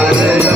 Hare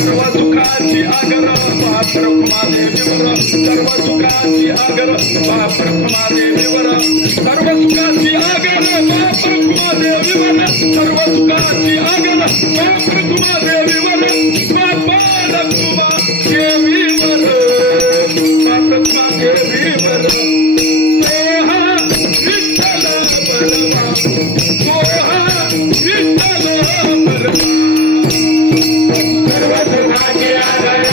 सर्व सुखाची आगर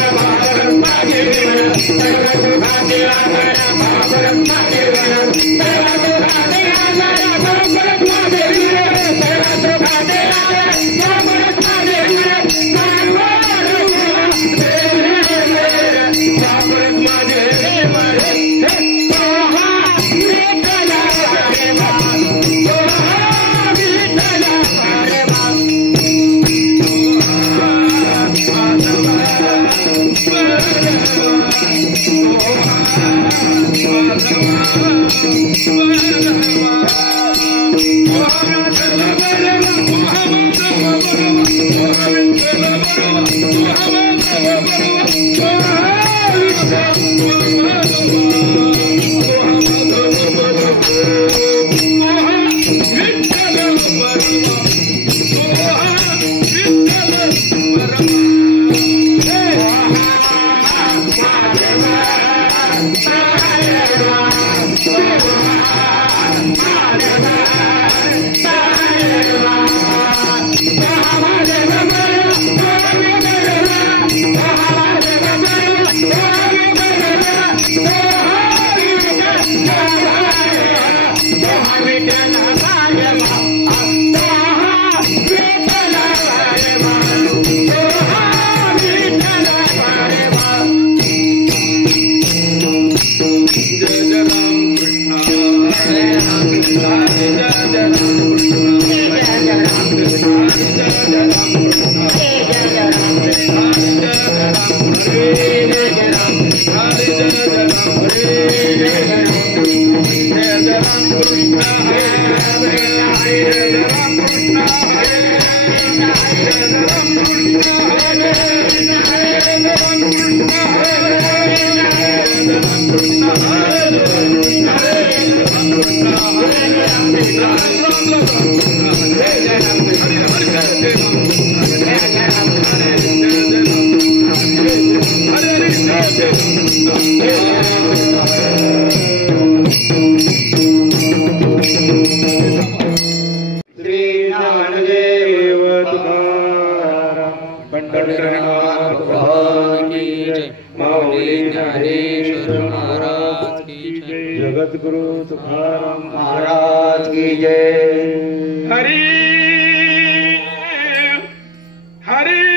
Hare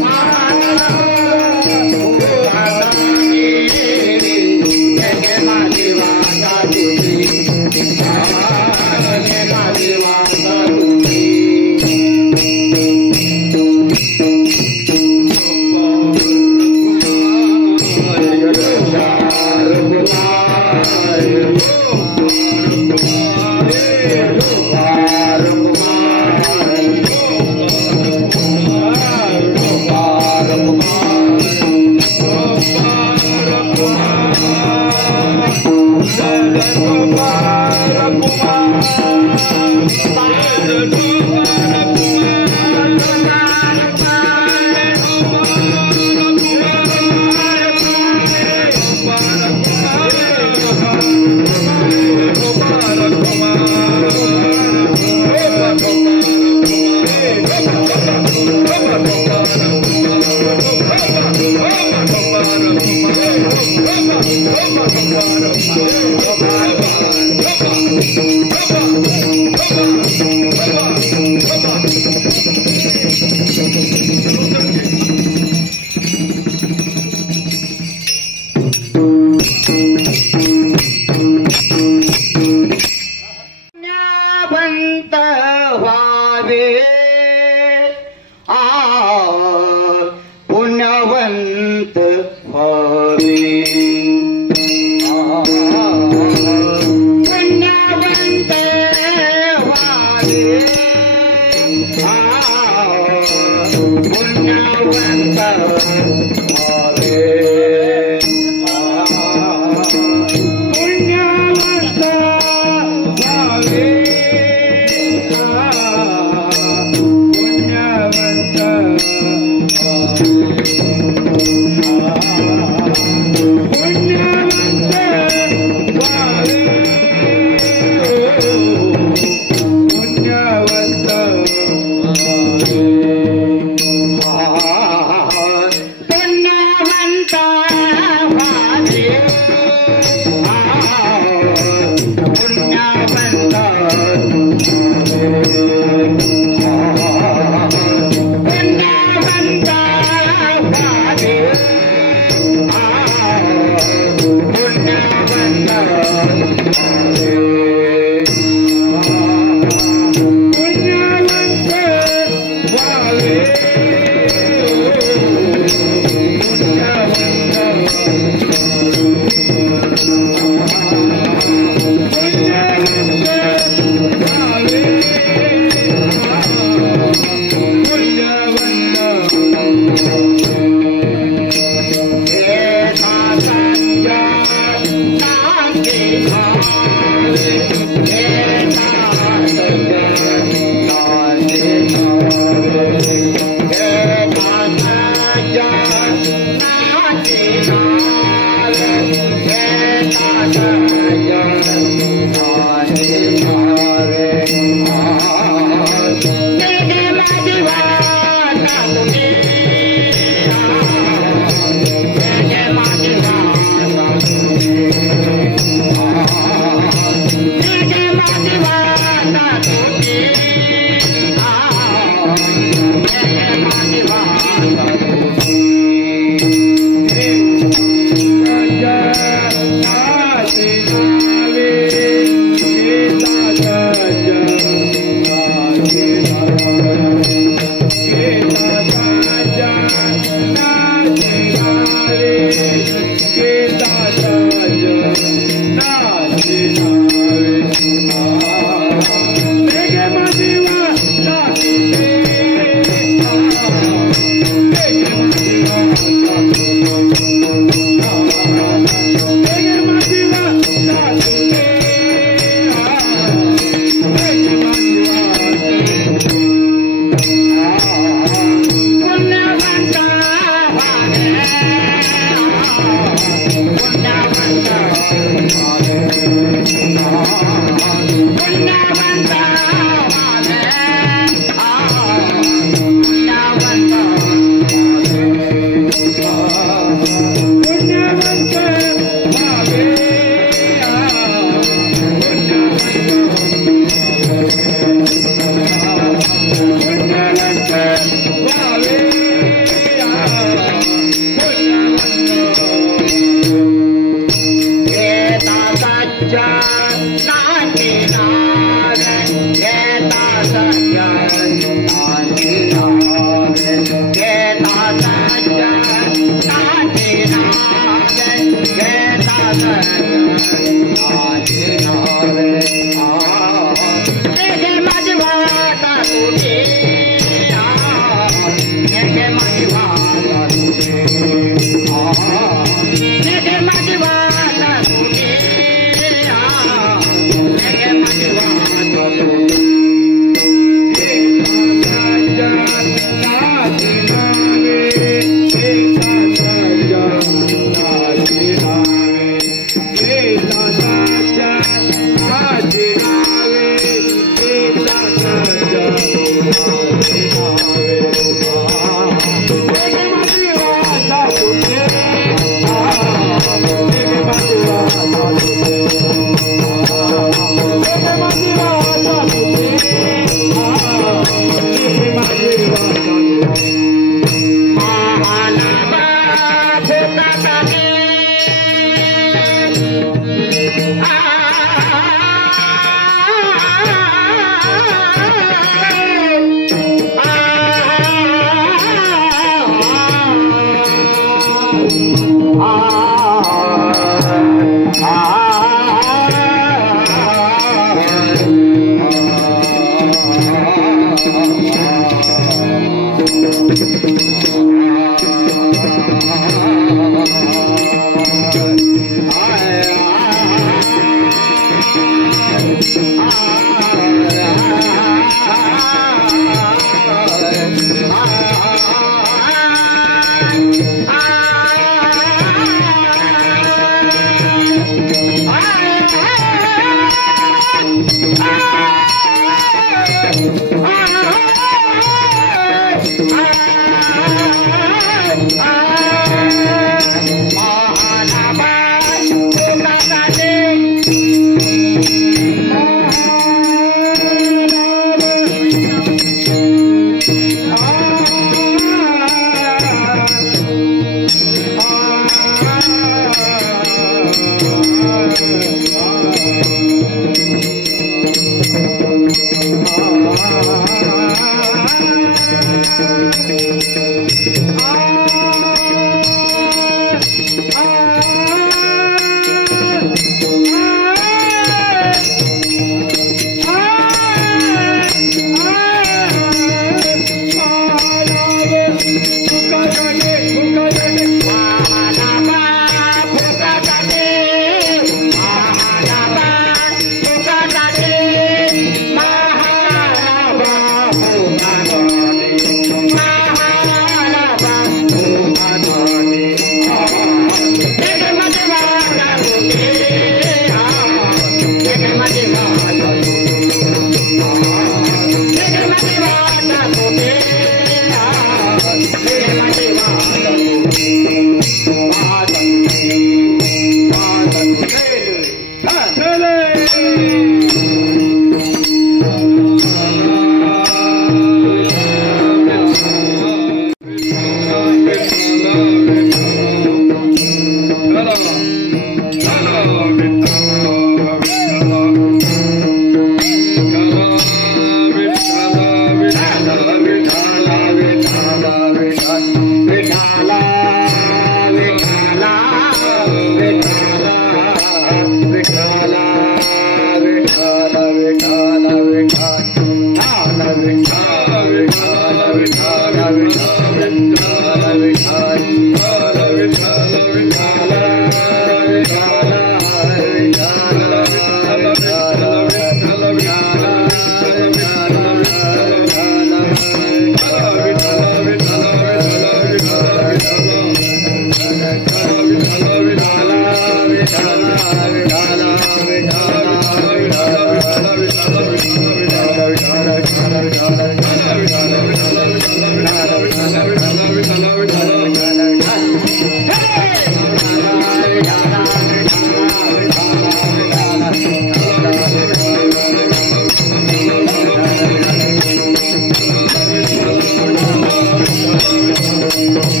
Mahana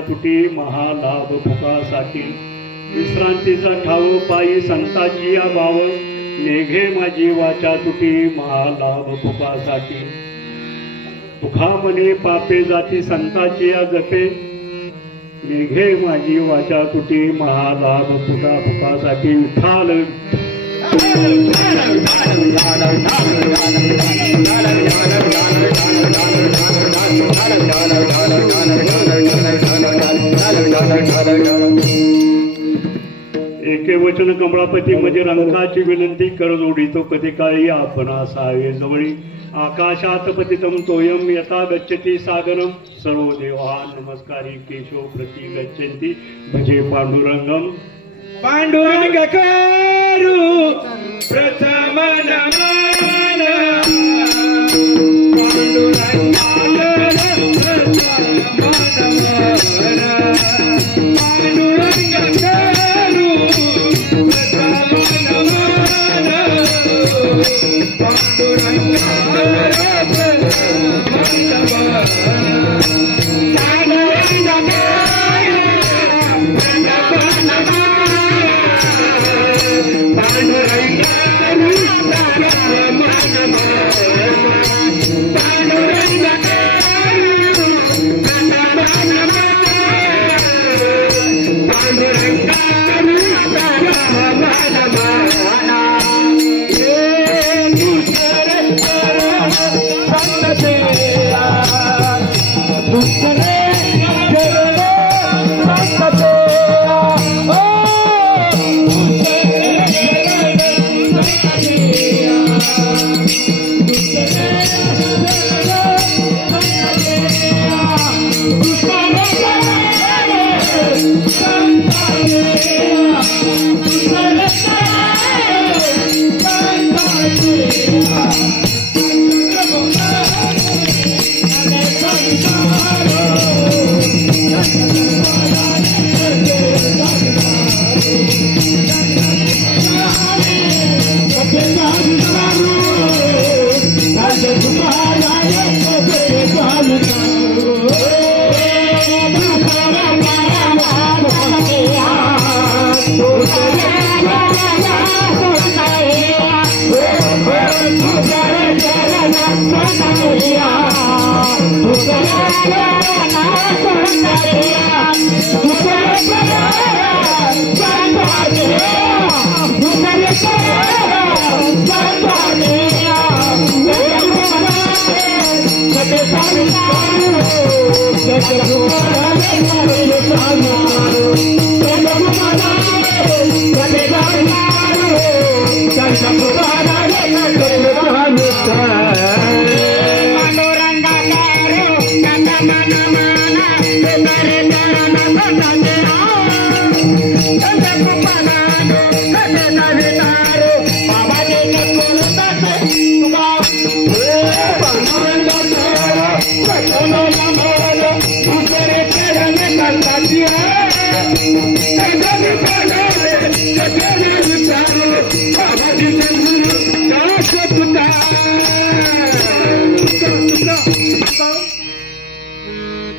तुटी महालाभ भुकासाठी विश्रांतीचा ठाव पायी संताची या भाव मेघे माझी वाचा तुटी महालाभ भुकासाठी दुखा मने पापे जाती संताची या जपे मेघे माझी वाचा तुटी महालाभ भुका भुकासाठी विठाल एके वचन कमळापती म्हणजे रंगाची विनंती कर जोडितो कधी काळी आपण असावे जवळी आकाशात पतितम तोयम यथा गच्छति सागरम सर्व देवा नमस्कारी केशव प्रति गच्छन्ति भजे पांडुरंगम पांडुरंग करू प्रथम नमन पांडुरंग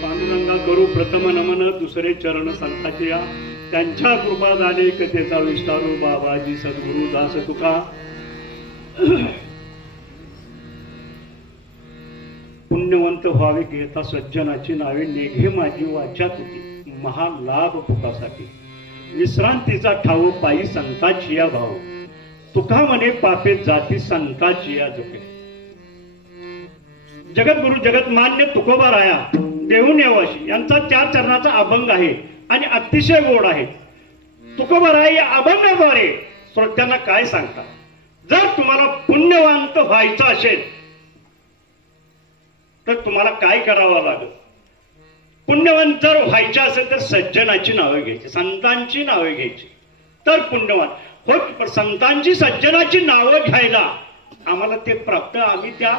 पांडुरंगा करू प्रथम नमन दुसरे चरण संताचे या त्यांच्या कृपा झाले कथेचा विस्तारू बाबाजी सद्गुरु दास तुका पुण्यवंत व्हावे घेता सज्जनाची नावे नेघे माझी वाचा तुटी महालाभ फुकासाठी विश्रांतीचा ठाव पायी संताची या भाव तुका म्हणे पापे जाती संताची या जपे जगद्गुरु जगतमान्य तुकोबाराया देहू नेवाशी यांचा 4 चरणाचा अभंग आहे आणि अतिशय गोड आहे. तुकोबाराया या अभंगाद्वारे श्रोत्यांना काय सांगतात, जर तुम्हाला पुण्यवंत व्हायचं असेल तर तुम्हाला काय करावं लागेल. पुण्यवंत जर व्हायचे असेल तर सज्जनाची नावे घ्यायची, संतांची नावे घ्यायची तर पुण्यवान होत. पण संतांची सज्जनाची नावं घ्यायला आम्हाला ते प्राप्त, आम्ही त्या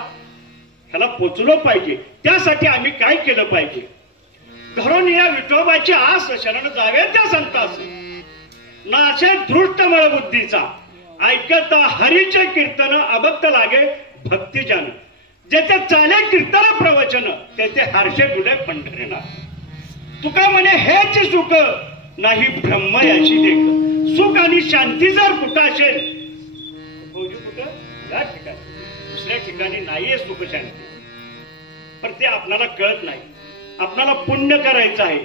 ह्याला पोचलो पाहिजे. त्यासाठी आम्ही काय केलं पाहिजे, घरून या विठोबाची आस शरण जावे त्या संतास नाशे दृष्ट मळ बुद्धीचा ऐकता हरीचे कीर्तन अभक्त लागे भक्ती जाण जेथे चाले कीर्तन प्रवचन तेथे हर्षे गुडे पंढरीनाथ. तुका म्हणे हेच सुख नाही ब्रह्म याची देख. सुख आणि शांती जर कुठं असेल कुठं या ठिकाणी, दुसऱ्या ठिकाणी नाहीये सुख शांती. पण ते आपल्याला कळत नाही. आपल्याला पुण्य करायचं आहे.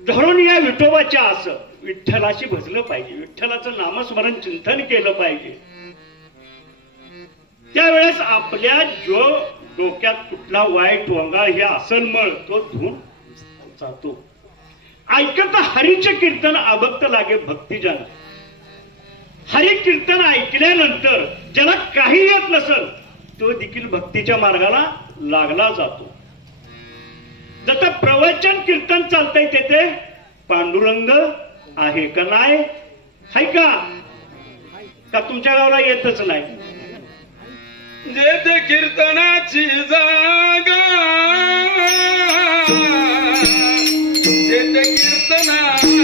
धरून या विठोबाची आस विठ्ठलाशी भजलं पाहिजे, विठ्ठलाचं नामस्मरण चिंतन केलं पाहिजे. त्यावेळेस आपल्या जो डोक्यात कुठला वाईट वंगाळ हे असल मळ तो धुवून जातो. ऐकता हरीचे कीर्तन अभक्त लागे भक्ती जन. हरी कीर्तन ऐकल्यानंतर ज्याला काही येत नसल तो देखील भक्तीच्या मार्गाला लागला जातो. जसं प्रवचन कीर्तन चालतंय तेथे पांडुरंग आहे का नाही, हाय का तुमच्या गावाला येतच नाही. जेथे कीर्तनाची जागा, जेथे कीर्तनाची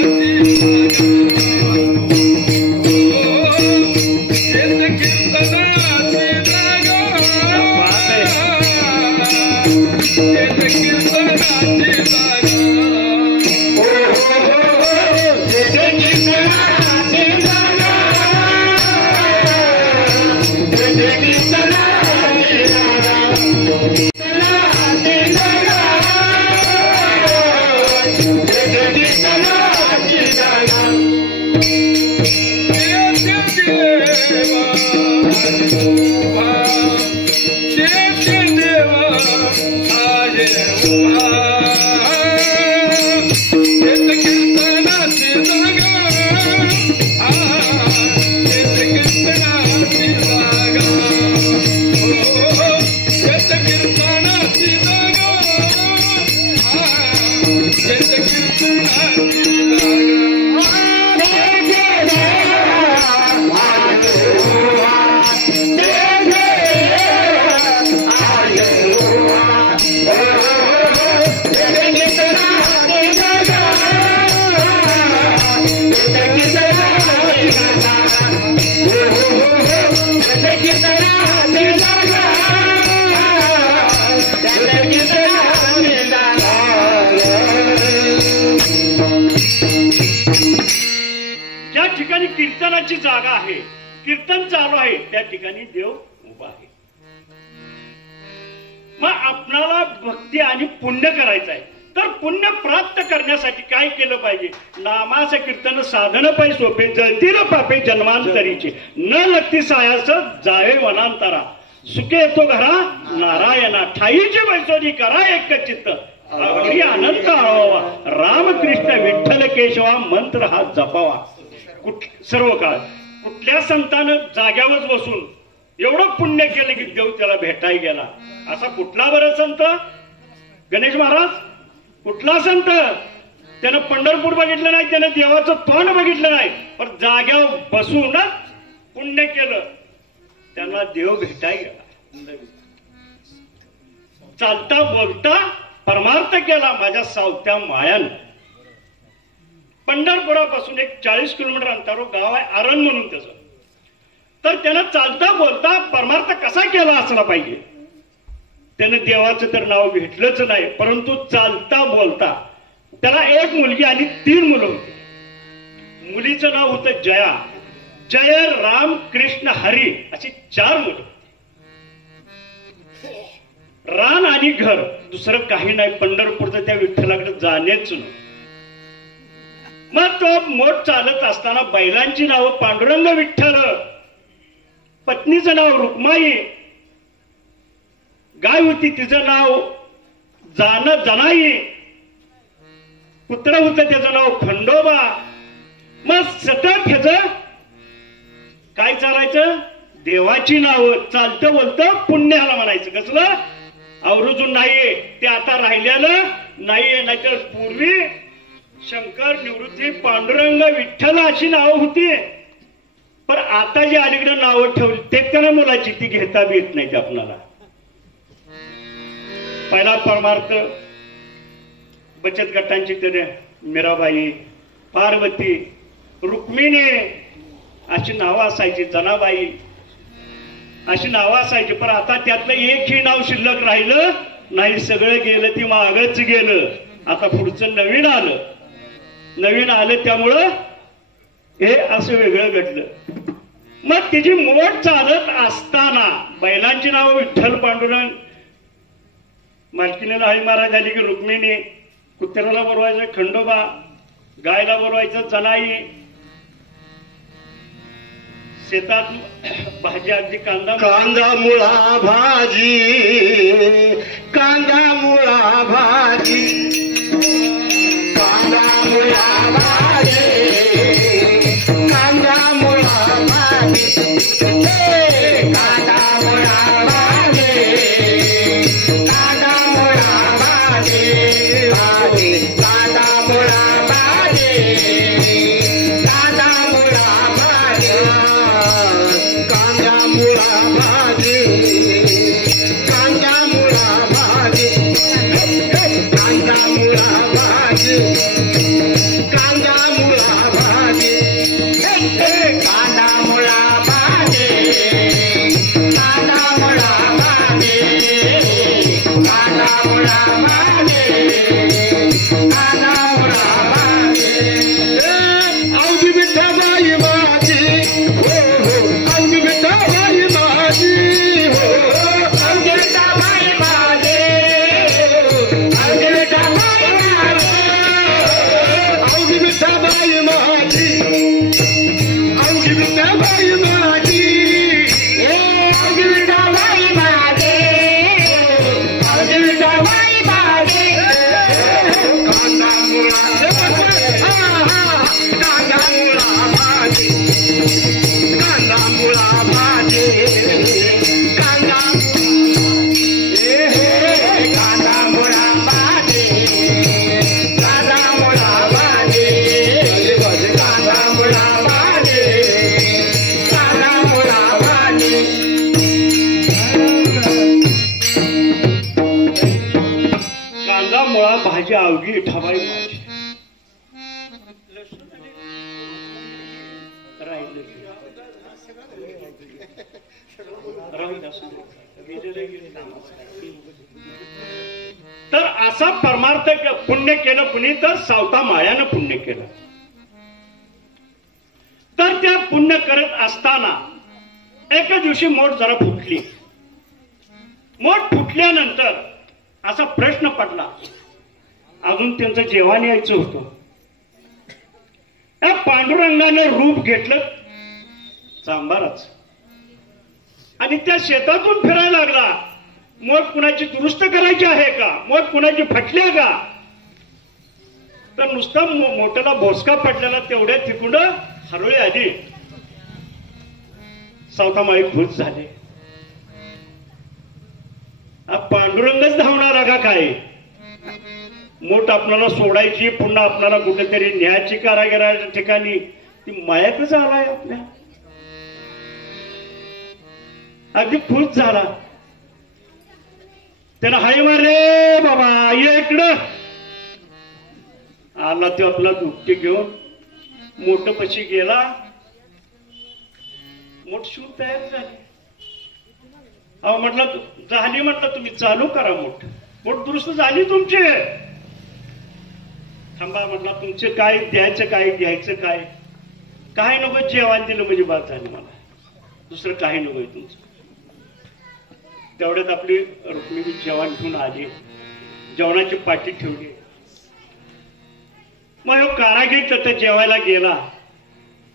Yeah. ज्या ठिकाणी कीर्तनाची जागा आहे, कीर्तन चालू आहे, त्या ठिकाणी देव उभा आहे. मग आपणाला भक्ती आणि पुण्य करायचं आहे. तर पुण्य प्राप्त करण्यासाठी काय केलं पाहिजे? नामाचं कीर्तन साधन पाय सोपे, जळतील पापे जन्मांतरीचे, न लगती सायास जावे वनांतरा, सुखे येतो घरा नारायणा, ठाईची बैसोनी करा एक चित्त, आवडी अनंत आळवावा, रामकृष्ण विठ्ठल केशवा मंत्र हा जपावा. सर्व काळ कुठल्या संतानं जाग्यावर बसून एवढं पुण्य केलं की देव त्याला भेटायला गेला? असा कुठला बरं संत? गणेश महाराज कुठला संत? त्यानं पंढरपूर बघितलं नाही, त्यानं देवाचं तोंड बघितलं नाही, पण जाग्यावर बसून पुण्य केलं, त्यांना देव भेटायला गेला. चालता बोलता परमार्थ केला माझ्या सावत्या मायानं. पंढरपुरापासून एक 40 किलोमीटर अंतरावर गाव आहे आरण म्हणून त्याचं. तर त्यानं चालता बोलता परमार्थ कसा केला असला पाहिजे? त्यानं देवाचं तर नाव घेतलंच नाही, परंतु चालता बोलता त्याला एक मुलगी आणि 3 मुलं होती. मुलीचं नाव होतं जया, जय राम कृष्ण हरी अशी 4 मुलं. रान आणि घर, दुसरं काही नाही. पंढरपूरचं त्या विठ्ठलाकडे जाणेच नाही. मग तो मोठ चालत असताना बैलांची नावं पांडुरंग विठ्ठल, पत्नीचं नाव रुक्माई, गाय होती तिचं नाव जनाई, पुत्र होतं त्याचं नाव खंडोबा. मग सतत ह्याच काय चालायचं? देवाची नावं. चालतं बोलतं पुण्याला म्हणायचं. कसलं? अवरुजून नाहीये ते, आता राहिलेलं नाहीये. नाहीतर पूर्वी शंकर, निवृत्ती, पांडुरंग, विठ्ठल अशी नावं होती. पण आता जी अलीकडे नावं ठेवली ते त्या मुलाची ती घेता बी येत नाही आपणाला. पहिला परमार्थ बचत गटांची त्याने मीराबाई, पार्वती, रुक्मिणी अशी नावं असायची, जनाबाई अशी नावं असायची. पण आता त्यातलं एकही नाव शिल्लक राहिलं नाही. सगळं गेलं, ती मागच गेलं. आता पुढचं नवीन आलं त्यामुळं हे असं वेगळं घडलं. मग तिची मोठ चालत असताना बैलांची नावं विठ्ठल, पांडुरंग, मालकीने आई महाराज झाली की रुक्मिणी, कुत्र्याला बोलवायचं खंडोबा, गायला बोलवायचं जनाई, शेतात भाजी अगदी कांदा मुळा भाजी, कांदा मुळा भाजी, कांदा मुळा भाजी, कांदा मुळा भाजी, कांदा मुळा भाजी, कांदा मुळा भाजी, कांदा मुळा भाजी, कांदा मुळा भाजी, कांदा मुळा भाजी, कांदा मुळा भाजी, कांदा मुळा भाजी, कांदा मुळा भाजी, कांदा मुळा भाजी, कांदा मुळा भाजी, कांदा मुळा भाजी, कांदा मुळा भाजी. अवघी विठ्ठलबाई माझी, हो हो, अवघी विठ्ठलबाई माझी, हो अवघी विठ्ठलबाई माझी, अवघी विठ्ठलबाई माझी, अवघी विठ्ठलबाई माझी, अवघी विठ्ठलबाई माझी, अवघी विठ्ठलबाई माझी, अवघी विठ्ठलबाई माझी. कांदा मुळा, कांदा मुळा भाजी, कांदा मुळा भाजी, कांदा कांदा मुळा भाजी, कांदा मुळा भाजी, कांदा मुळा भाजी, कांदा मुळा भाजी. कांदा मुळा भाजी अवघी ठवाई माझी. तर असा परमार्थ पुण्य केलं कुणी? तर सावता मायानं पुण्य केलं. पुण्य करत असताना एका दिवशी मोठ जरा फुटली. मोठ फुटल्यानंतर असा प्रश्न पडला, अजून त्यांचं जेवण यायचं होतं. त्या पांडुरंगानं रूप घेतलं चांभाराच आणि त्या शेतातून फिरायला लागला. मोठ कुणाची दुरुस्त करायची आहे का, मोठ कुणाची फटल्या का, तर नुसता मोठ्याला भोसका पडलेला तेवढ्या तिकडून हरवळी आली. सावतामाळी खुश झाले. पांडुरंगच धावणार का काय, मोठ आपल्याला सोडायची, पुन्हा आपल्याला कुठेतरी न्यायाची कारागिराच्या ठिकाणी, ती मायातच आलाय आपल्या. अगदी खुश झाला. त्याला हाय मारे बाबा ये इकडं. आला तो आपला दुपटी घेऊन मोठ पशी गेला. मोठ शूट तयार झाली. अहो म्हटलं झाली, म्हटलं तुम्ही चालू करा. मोठ मोठ दुरुस्त झाली तुमची. थांबा म्हटलं तुमचे काय द्यायचं काय घ्यायचं काय, काय नको, जेवण दिलं म्हणजे बात झाली, मला दुसरं काही नकोय तुमचं. तेवढ्यात आपली रुक्मिणी जेवण घेऊन आली. जेवणाची पाटी ठेवली. मग हो कारागीर तिथं जेवायला गेला.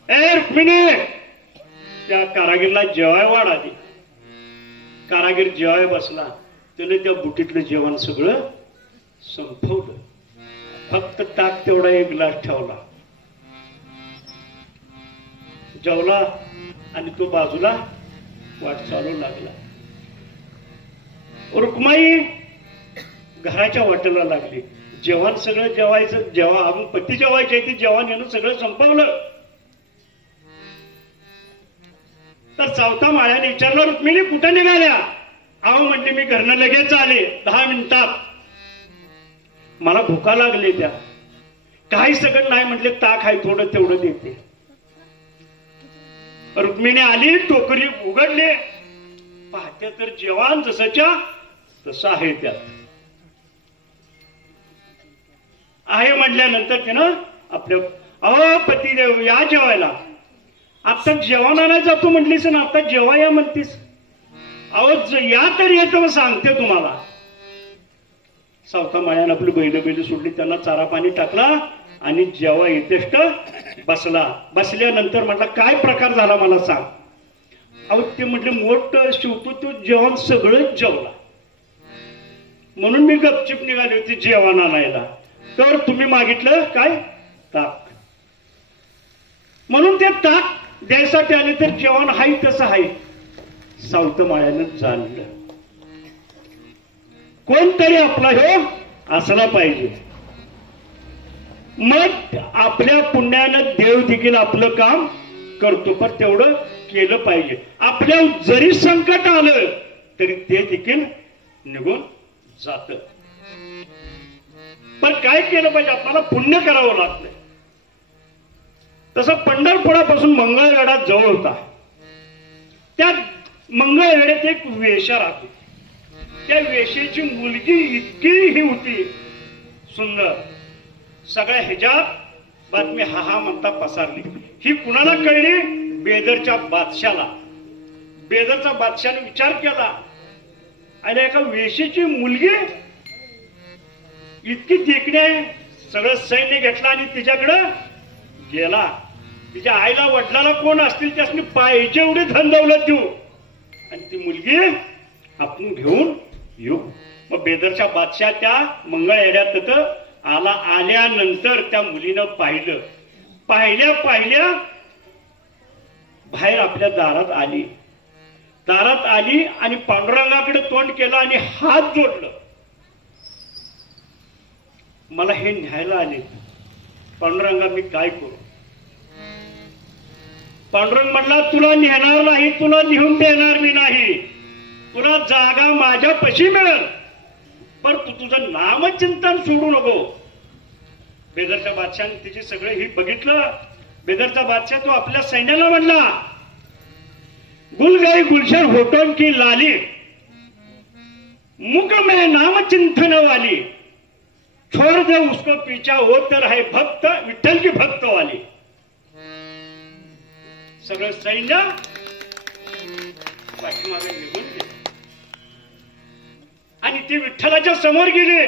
ए रुक्मिणी, त्या कारागीरला जेवाय वाढ आली. कारागीर जेवाय बसला. त्याने त्या बुटीतलं जेवण सगळं संपवलं. फक्त ताक तेवढा एक ग्लास ठेवला. जेवला आणि तो बाजूला वाट चालू लागला. रुक्माई घराच्या वाटेला लागली. जेवण सगळं जेवायचं, जेव्हा आपण पती जेवायचे ते जेवण यानं सगळं संपवलं. तर चौथा माळ्याने विचारलं, रुक्मिणी कुठे निघाल्या? अहो म्हणते मी घरनं लगेच आले 10 मिनिटात. मला भुका लागले. त्या काही सगळं नाही म्हटले, ताक आहे थोडं तेवढं देते. रुक्मिणी आली, टोकरी उघडली, पाहते तर जेवण जसंच्या तसं आहे. त्यात आहे म्हटल्यानंतर तिनं आपल्या, अहो पतीदेव या जेवायला. आता जेवण आणायला जातो म्हटलीस ना, आता जेवा या म्हणतीस. अहो या तरी येतं सांगते तुम्हाला. सावता माळ्यानं आपली बैल सोडली, त्यांना चारा पाणी टाकला आणि जेव्हा येतेष्ट बसला. बसल्यानंतर म्हटलं काय प्रकार झाला मला सांग. अहो ते म्हटले मोठ शिवतो तो जेवण सगळंच जेवला, म्हणून मी गपचिप निघाली होती जेवण आणायला. तर तुम्ही मागितलं काय ताक, म्हणून ते ताक द्यायसाठी आले. तर जेवण हाय तसं आहे. सावत माळ्यानं जाणलं कोणतरी आपला हे असला पाहिजे. मग आपल्या पुण्यानं देव देखील आपलं काम करतो, पण तेवढं केलं पाहिजे. आपल्या जरी संकट आलं तरी ते देखील निघून जात. पण काय केलं पाहिजे, आपल्याला पुण्य करावं लागतं. तसं पंढरपुरापासून मंगळवेढा जवळ होता. त्या मंगळवेढ्यात एक वेश्या राहते. त्या वेश्येची मुलगी इतकी ही होती सुंदर, सगळ्या ह्याच्यात बातमी हा म्हणता पसरली. ही कुणाला कळली? बेदरच्या बादशाला. बेदरचा बादशाने विचार केला, आणि एका वेश्येची मुलगी इतकी देखणी आहे. सगळं सैन्य घेतला आणि तिच्याकडं गेला. तिच्या आईला वडिलाला कोण असतील त्यासनी पाहिजे एवढी धन दौलत देऊ आणि ती मुलगी आपण घेऊन येऊ. मग बेदरच्या बादशाह त्या मंगळवेढ्यात तिथं आला. आल्यानंतर त्या मुलीनं पाहिलं. पाहिल्या बाहेर आपल्या दारात आली. दारात आली आणि पांडुरंगाकडे तोंड केलं आणि हात जोडलं. मला हे न्यायला आले, पांडुरंगा मी काय करू? पांडुरंग म्हटला तुला नेणार नाही, तुला लिहून देणार मी नाही. तुला जागा माझ्या पशी मिळेल, पण तू तुझं नामचिंतन सोडू नको. बेदरच्या बादशाने तिची सगळे ही बघितलं. बेदरचा बादशाह तो आपल्या सैन्याला म्हणला, गुलगाई गुलशन होटों की लाली, मुख में नाम चिंतन वाली, छोड़ दे उसको पीछा, वो तर है भक्त विठ्ठल की भक्त वाली. सगळं सैन्य पाठीमागे निघून गेले आणि ते विठ्ठलाच्या समोर गेले.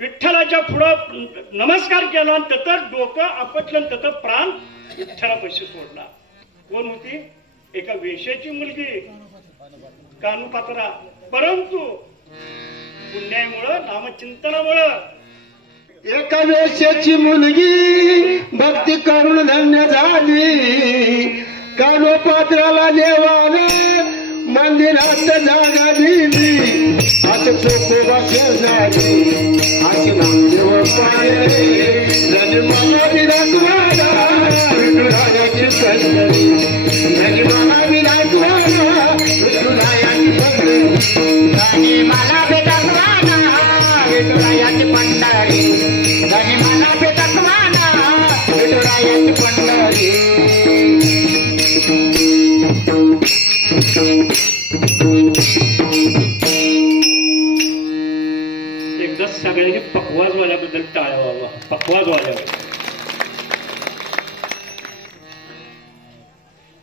विठ्ठलाच्या पुढं नमस्कार केला आणि त्याचं डोकं आपटलं, त्याचं प्राण विठ्ठलापाशी सोडला. कोण होती? एका वेश्याची मुलगी कानुपात्रा. परंतु पुण्यामुळं नामचिंतनामुळं एका वेश्याची मुलगी भक्ती करून धन्य झाली. कानोपात्राला देवानं मंदिरात जागा दिली. असं चोखोबा शेजारी अशी नामदेव पाहिजे. मला विराटवाला विठुरायाची पंढरी. मला विराटवाला विठुरायाची पंढरी. मला विराटवाला विठुरायाची पंढरी. मला विराटवाला विठुरायाची पंढरी. एकदा सगळ्यांनी पकवाजवाल्याबद्दल टाळ्या व्हावा. पकवाजवाल्यावर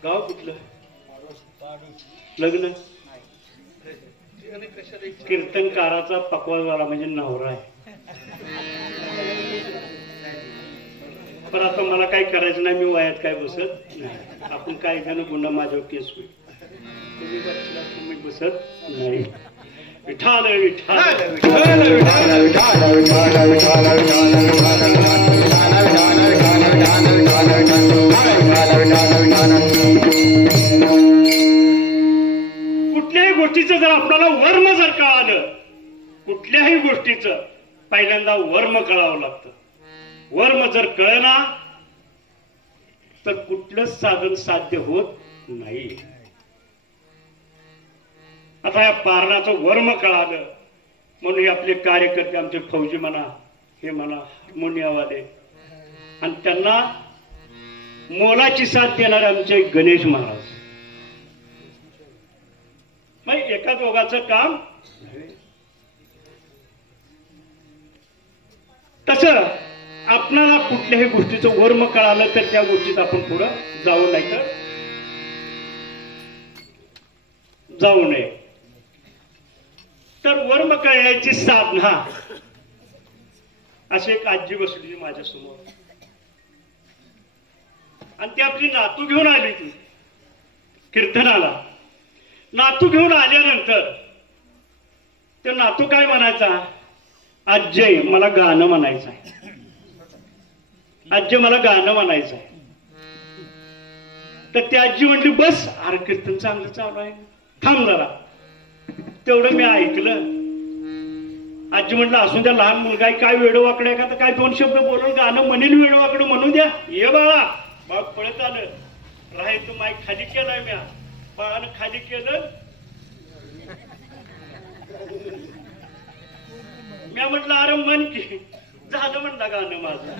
गाव कुठलं? लग्न कीर्तनकाराचा पकवाजवाला म्हणजे नवरा आहे. पण आता मला काय करायचं नाही, मी वयात काय बसत नाही. आपण काय जण गुन्हा माझ्यावर केस होईल. तुम्ही बसला, तुम्ही बसत नाही. विठाल विठाल कुठल्याही गोष्टीचं जर आपल्याला वर्म जर कळालं, कुठल्याही गोष्टीचं पहिल्यांदा वर्म कळावं लागतं. वर्म जर कळना तर कुठलंच साधन साध्य होत नाही. आता या पारणाचं वर्म कळालं म्हणून आपले कार्यकर्ते, आमचे फौजी म्हणा, हे म्हणा, हार्मोनियावाले, आणि त्यांना मोलाची साथ देणारे आमचे गणेश महाराज. मग एका दोघाचं काम तसं आपणाला कुठल्याही गोष्टीचं वर्म कळालं तर त्या गोष्टीत आपण पुढं जाऊ, नाही तर जाऊ नये. तर वर्म कळण्याची साधना. अशी एक आजी बसली माझ्या समोर आणि ती आपली नातू घेऊन आली. ती कीर्तनाला नातू घेऊन आल्यानंतर ते नातू काय म्हणायचा? आजी मला गाणं म्हणायचं आहे. आजी मला गाणं म्हणायचं आहे. तर ती आजी म्हणली बस, अरे कीर्तन चांगलं चालू आहे, थांब जरा. तेवढं मी ऐकलं. आजी म्हटलं असू द्या, लहान मुलगा आहे, काय वेडोवाकडे का, तर काय दोन शब्द बोलून गाणं म्हणेल वेडोवाकडे म्हणून द्या. ये बाळा. बाळ पळत आलं. राहायचं माईक खाली केलाय म्या. बाळानं खाली केलं. म्या म्हटलं अरे मन की झालं म्हणलं गाणं माझं.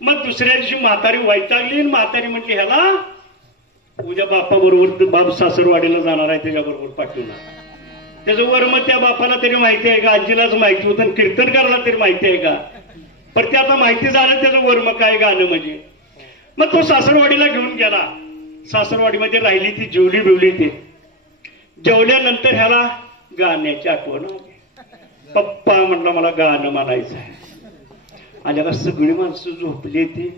मग दुसऱ्या दिवशी म्हातारी वैतागली. म्हातारी म्हटली ह्याला उद्या बापा बरोबर, बाप सासरवाडीला जाणार आहे, त्याच्या बरोबर पाठवणार. त्याचं वर्म त्या बापाला तरी माहिती आहे का? आजीलाच माहिती होतं आणि कीर्तनकाराला तरी माहिती आहे का? पण ते आता माहिती झालं त्याचं वर्म काय, गाणं म्हणजे. मग तो सासरवाडीला घेऊन गेला. सासरवाडीमध्ये राहिली ती, जेवली बिवली. ती जेवल्यानंतर ह्याला गाण्याची आठवण आली. पप्पा म्हटलं मला गाणं म्हणायचं आहे. आल्या का सगळी माणसं झोपली ती,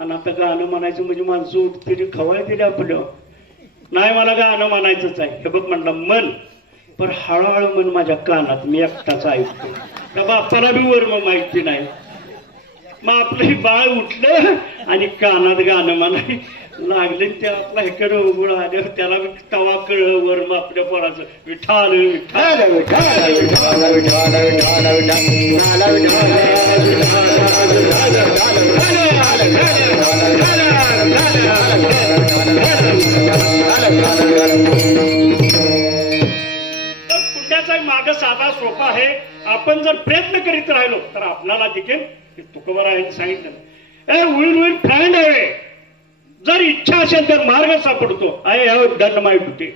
आणि आता गाणं म्हणायचं म्हणजे माणसं उठते खवाय दिली आपलं. नाही मला गाणं म्हणायचंच आहे. हे बघ म्हटलं मन, पण हळूहळू मन माझ्या कानात, मी एकटाच ऐकतो. त्या बाप्पाला बी वर्म माहिती नाही. मग आपलं बाळ उठलं आणि कानात गाणं म्हणाय लागले. ते आपला इकडे उघड आल्यावर त्याला तवा कळ वर्म आपल्या पोराचं. विठाल विठाल विठाल विठाल विठाल पुण्याचा मार्ग साधा सोपा आहे. आपण जर प्रयत्न करीत राहिलो तर आपल्याला देखील तुकोबारायांनी सांगितलं, होईल होईल फ्रेंड आहे. जर इच्छा असेल तर मार्ग सापडतो. I have done my duty.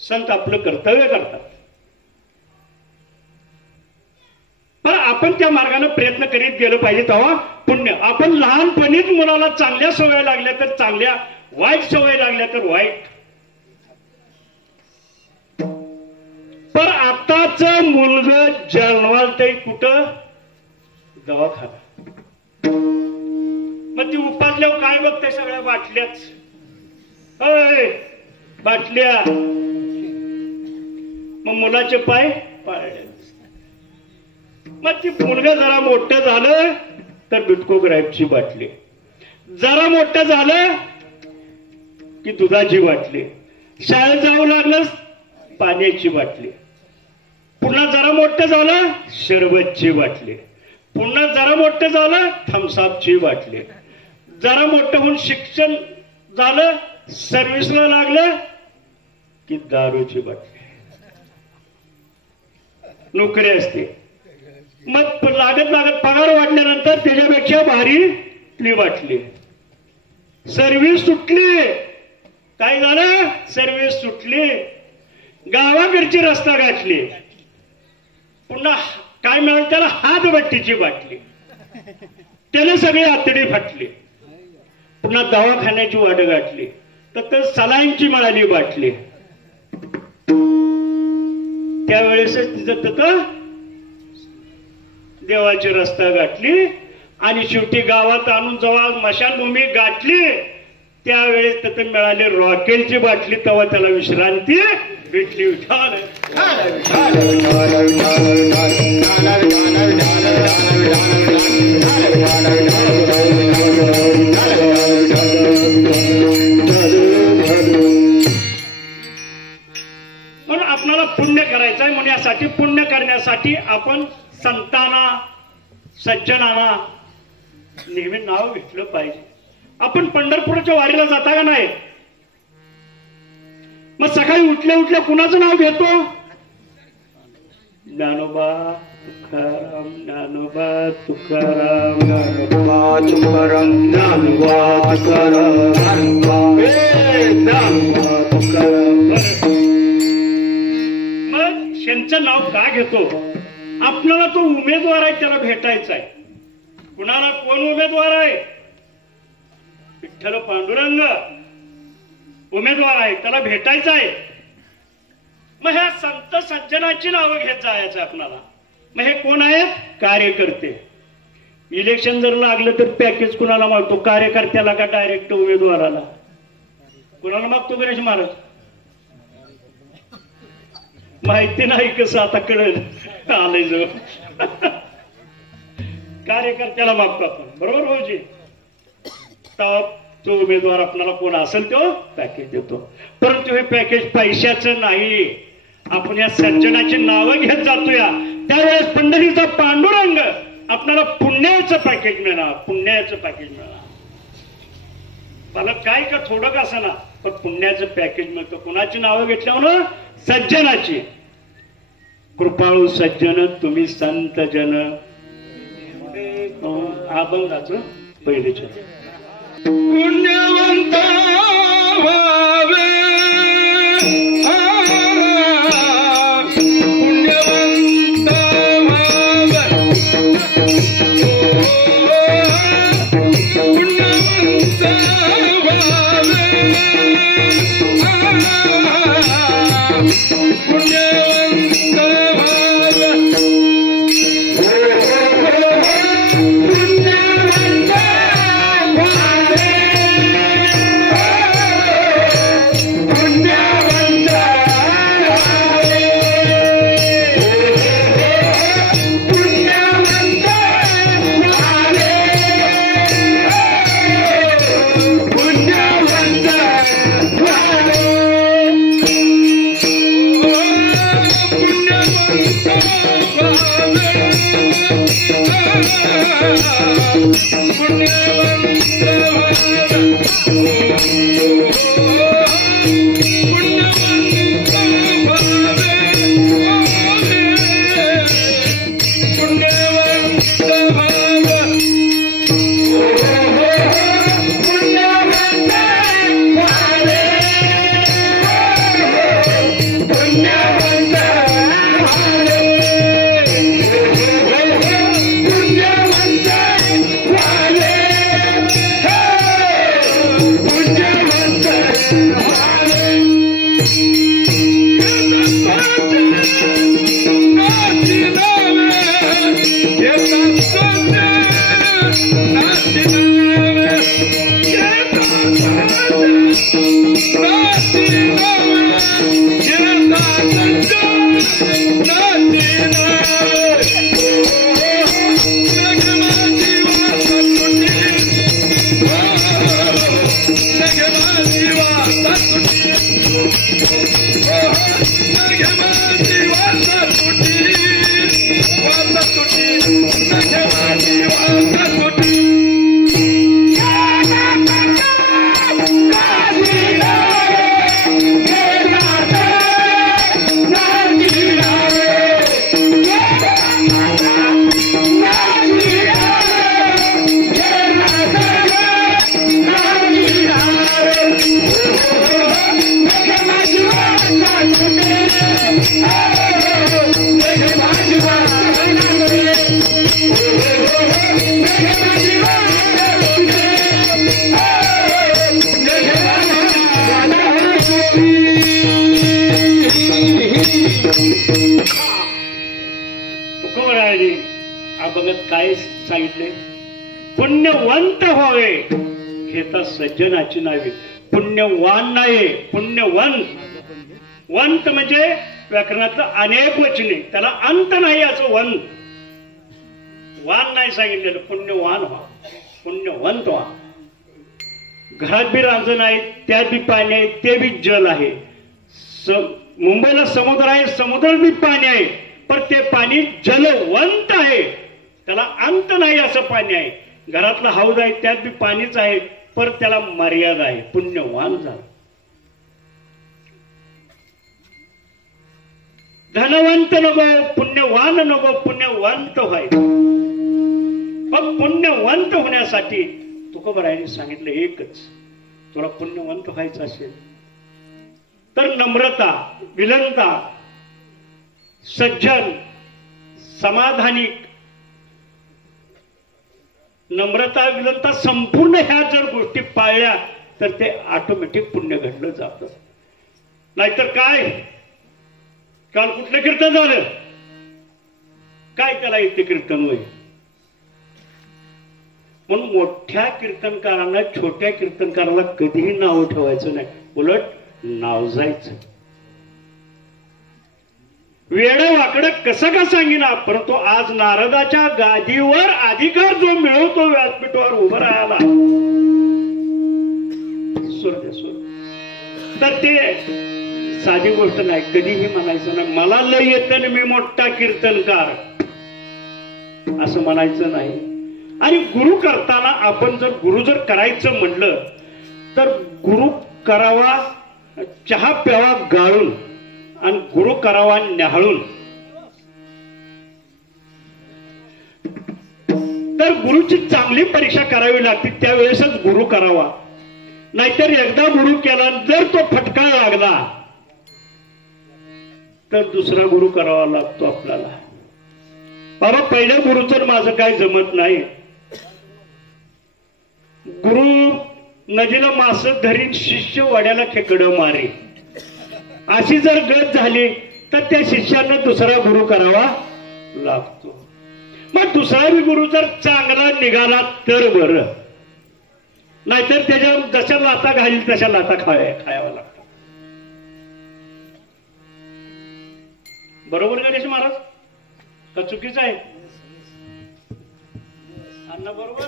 संत आपलं कर्तव्य करतात. पण आपण त्या मार्गाने प्रयत्न करीत गेलो पाहिजे. तेव्हा पुण्य. आपण लहानपणीच मुलाला चांगल्या सवय लागल्या तर चांगल्या, वाईट सवय लागल्या तर वाईट. पण आताच मुलगा जन्मालतय कुठं? दवाखाना. मग ती उपासल्यावर काय बघते? सगळ्या बाटल्याच. बाटल्या. मग मुलाचे पाय पाळले. मग ती मुलगा जरा मोठं झालं तर बिटको ग्राईपची बाटली, जरा मोठं झालं की दुधाची बाटली, शाळेत जाऊ लागलं पाण्याची बाटली, पुन्हा जरा मोठं झालं शरबतची बाटली, पुन्हा जरा मोठं झालं थम्सअपची बाटली, जरा मोठं होऊन शिक्षण झालं, सर्व्हिसला लागलं की दारूची बाटली, नोकरी असते. मग लागत लागत पगार वाढल्यानंतर त्याच्यापेक्षा भारी वाटली, सर्व्हिस सुटली. काय झालं? सर्व्हिस सुटली, गावाकडची रस्ता गाठली, पुन्हा काय मिळालं त्याला? हातभट्टीची बाटली, त्याला सगळी आतडी फाटली. पुन्हा दवाखान्याची वाट गाठली तर सलाईनची मिळाली बाटली. त्यावेळेसच तिथं तिथं देवाची रस्ता गाठली आणि शेवटी गावात आणून जेव्हा मशानभूमी गाठली त्यावेळेस तिथं मिळाली रॉकेलची बाटली. तेव्हा त्याला विश्रांती भेटली. म्हणून आपल्याला पुण्य करायचं आहे. म्हणून यासाठी पुण्य करण्यासाठी आपण संतांना, सज्जनांना नेहमी नाव घेतलं पाहिजे. आपण पंढरपूरच्या वारीला जाता का नाही? मग सकाळी उठल्या उठल्या कुणाचं नाव घेतो? ज्ञानोबा तुकाराम, ज्ञानोबा तुकाराम, ज्ञानोबा तुकाराम, ज्ञानोबा तुकाराम, ज्ञानोबा तुकाराम. मग त्यांचं नाव का घेतो? आपल्याला तो उमेदवार आहे त्याला भेटायचा आहे. कुणाला? कोण उमेदवार आहे? विठ्ठल पांडुरंग उमेदवार आहे, त्याला भेटायचं आहे. मग ह्या संत सज्जनाची नावं घेत जायचं आपल्याला. मग हे कोण आहेत? कार्यकर्ते. इलेक्शन जर लागलं तर पॅकेज कुणाला मागतो? कार्यकर्त्याला का डायरेक्ट उमेदवाराला? कुणाला मागतो गणेश महाराज? माहिती नाही कसं आता कळेल आलंय जो कार्यकर्त्याला मागतो आपण, बरोबर भाऊजी? तो उमेदवार आपल्याला कोण असेल तो पॅकेज देतो. परंतु हे पॅकेज पैशाचं नाही. आपण या सज्जनाची नावं घेत जातोया त्यावेळेस पंढरीचा पांडुरंग आपल्याला पुण्याचं पॅकेज मिळणार, पुण्याचं पॅकेज मिळणार. मला काय का थोडं का असं ना पण पुण्याचं पॅकेज मिळतं. कुणाची नावं घेतल्यावर? सज्जनाची. कृपाळू सज्जन तुम्ही संत जन. अभंगाचं पहिलेच पुण्यवंत व्हावे, पुण्यवंत व्हावे, पुण्यवंत व्हावे, पुण्यवंत व्हावे. काय सांगितले? पुण्यवंत व्हावे घेता सज्जनाची नावे. पुण्यवान नाही, पुण्यवंत. वंत म्हणजे व्याकरणातलं अनेक वचने, त्याला अंत नाही असं वंत. वान नाही सांगितलेलं, पुण्यवान व्हा, पुण्यवंत व्हा. घरात बी रांजण आहे, त्यात बी पाणी आहे, ते बी जल आहे. मुंबईला समुद्र आहे, समुद्रात बी पाणी आहे, पण ते पाणी जलवंत आहे, त्याला अंत नाही असं पाणी आहे. घरातला हौद आहे, त्यात बी पाणीच आहे, पण त्याला मर्यादा आहे. पुण्यवान झाला. धनवंत नको, पुण्यवान नको, पुण्यवंत व्हायचं. पण पुण्यवंत होण्यासाठी तुकोबारायांनी सांगितलं एकच, तुला पुण्यवंत व्हायचं असेल तर नम्रता, विनम्रता, सज्जन, समाधानिक, नम्रता, विनम्रता, संपूर्ण ह्या जर गोष्टी पाळल्या तर ते ऑटोमॅटिक पुण्य घडलं जातं. नाहीतर काय, काल कुठलं कीर्तन झालं, काय त्याला येते कीर्तन होईल. म्हणून मोठ्या कीर्तनकारांना छोट्या कीर्तनकाराला कधीही नाव ठेवायचं नाही, उलट नाव जायचं. वेड वाकड कसं का सांगिना, परंतु आज नारदाच्या गादीवर अधिकार जो मिळवतो व्यासपीठावर उभं राहायला, तर ते साधी गोष्ट नाही. कधीही म्हणायचं नाही मला लय येतं आणि मी मोठा कीर्तनकार असं म्हणायचं नाही. आणि गुरु करताना आपण जर गुरु जर करायचं म्हणलं तर गुरु करावा चहा प्यावा गाळून आणि गुरु करावा न्याहाळून. तर गुरुची चांगली परीक्षा करावी लागते, त्यावेळेसच गुरु करावा. नाहीतर एकदा गुरु केला जर तो फटका लागला तर दुसरा गुरु करावा लागतो आपल्याला. बाबा पहिल्या गुरुचं माझं काय जमत नाही, गुरु नदीला मास धरीन, शिष्य वाड्याला खेकडं मारे, अशी जर गत झाली तर त्या शिष्यानं दुसरा गुरु करावा लागतो. मग दुसरा गुरु जर चांगला निघाला तर बरं, नाहीतर त्याच्या जशा लाता घालील तशा लाता खायावा लागतात. बरोबर गणेश महाराज का चुकीचं आहे? अण्णा बरोबर.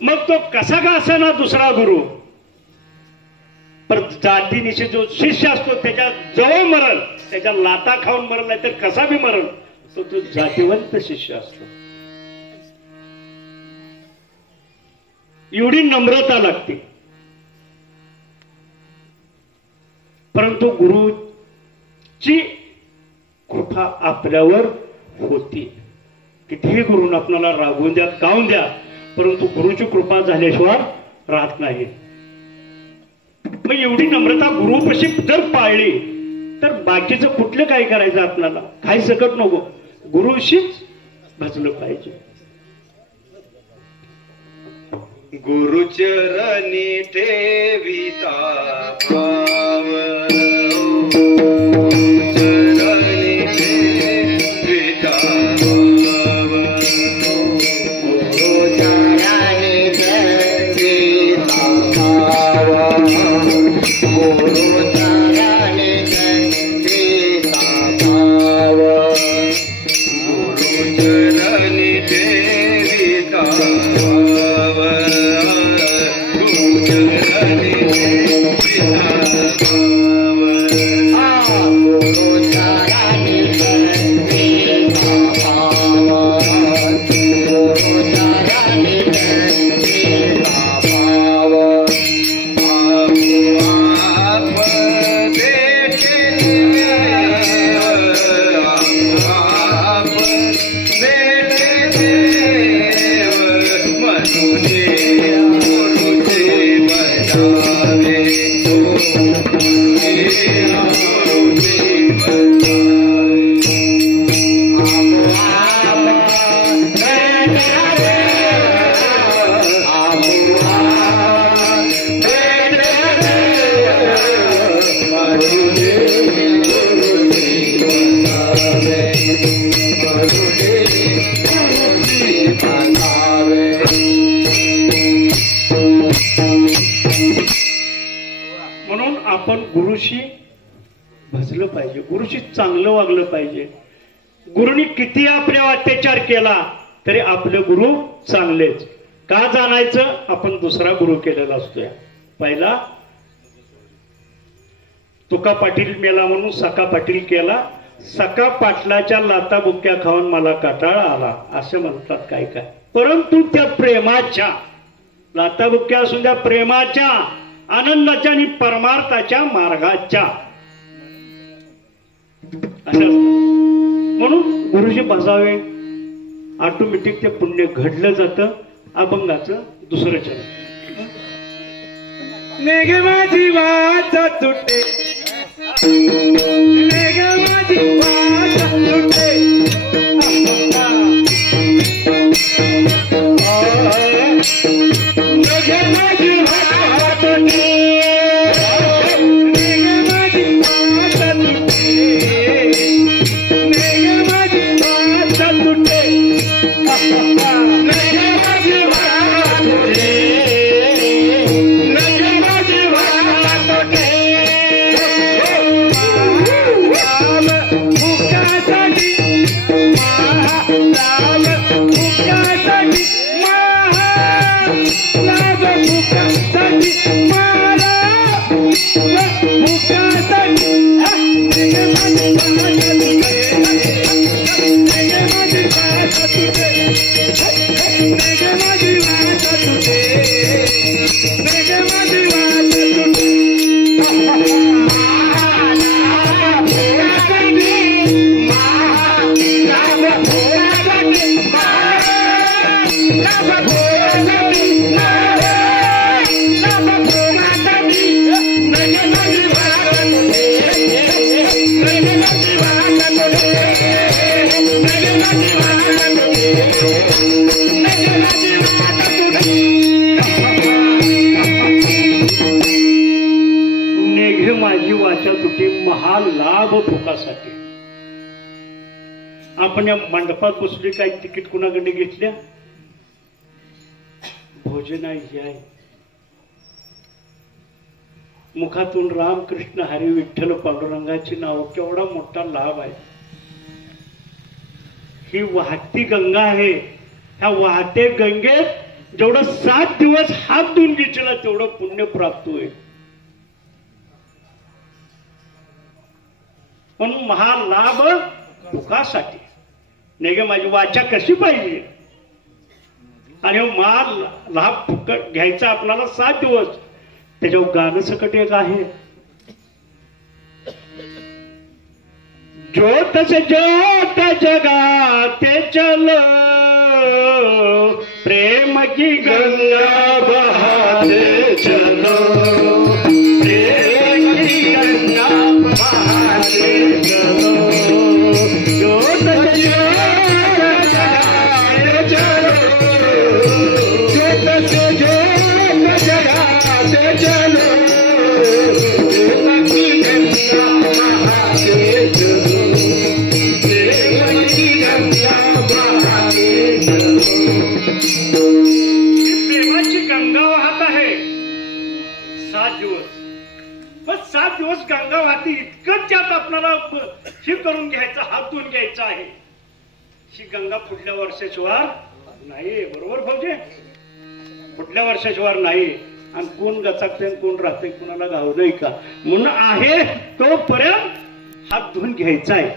मग तो कसा का असा ना दुसरा गुरु, पण जातीनिशी जो शिष्य असतो त्याच्या जवळ मरण, त्याच्या लाता खाऊन मरण, नाही तर कसा बी मरण, तो जातीवंत शिष्य असतो. एवढी नम्रता लागते. परंतु गुरुची कृपा आपल्यावर होती. कितीही गुरुन आपल्याला रागवून द्या, गाऊन द्या, परंतु गुरुची कृपा झाल्याशिवाय राहत नाही. मग एवढी नम्रता गुरुपाशी जर पाळली तर बाकीचं कुठलं काय करायचं, आपल्याला काही सकट नको, गुरुशीच भजलं पाहिजे. गुरुचरणी ठेविता भाव, चरणी ठेविता भाव, गुरुचरणी ठेविता भाव, गुरुचरणी ठेविता भाव, गुरुचरणी ठेविता भाव, आपण गुरुशी भजलं पाहिजे, गुरुशी चांगलं वागलं पाहिजे. गुरुनी किती आपल्यावर अत्याचार केला तरी आपले गुरु चांगलेच. का जाणायचं? आपण दुसरा गुरु केलेला असतोय. पहिला तुका पाटील मेला म्हणून सखा पाटील केला. सखा पाटलाच्या लाता बुक्या खाऊन मला कटाळा आला असं म्हणतात काय काय. परंतु त्या प्रेमाच्या लाता बुक्या असून त्या प्रेमाच्या, आनंदाच्या आणि परमार्थाच्या मार्गाच्या अशा. म्हणून गुरुजी बसावे, ऑटोमॅटिक ते पुण्य घडलं जातं. अभंगाचं दुसरं चरण. नेगे माझी वाचा तुटे, नेगे माझी वाचा तुटे, नेगे माझी वाचा तुटे, नेगे माझी वाचा तुटे, नेगे माझी वाचा तुटे, नेगे माझी वाचा तुटे, नेगे माझी वाचा तुटे. मुखासाठी मुखासाठी मुखासाठी मला मुखासाठी महाल लाभ भोगासाठी. आपण या मंडपात बसली, काही तिकीट कुणाकडे घेतल्या? भोजन आहे. मुखातून राम कृष्ण हरी विठ्ठल पांडुरंगाची नाव, केवढा मोठा लाभ आहे. ही वाहती गंगा आहे. ह्या वाहते गंगेत जेवढं 7 दिवस हात धुवून घेतला तेवढं पुण्य प्राप्त होईल. म्हणून महालाभ सुखासाठी. नेगे माझी वाचा कशी पाहिजे आणि माल लाभ फुकट घ्यायचा आपल्याला 7 दिवस. त्याच्यावर गाणं सकट एक आहे, ज्योत से ज्योत जगाते चलो, प्रेम की गंगा बहाते चलो, प्रेम की गंगा बहाते चलो, ज्योत से ज्योत जगाते चलो, ज्योत से ज्योत जगाते चलो, प्रेम की गंगा बहाते चलो, प्रेमाची गंगा वाहत आहे 7 दिवस. पण 7 दिवस गंगा वाहती इतकंच त्यात आपल्याला हे करून घ्यायचं, हात धुवून घ्यायचं आहे. ही गंगा पुढल्या वर्षाशिवाय नाही. बरोबर भाऊजे? पुढल्या वर्षाशिवाय नाही. आणि कोण गचाकते कोण राहते कोणाला गावलंय का? म्हणून आहे तोपर्यंत हात धुवून घ्यायचा आहे.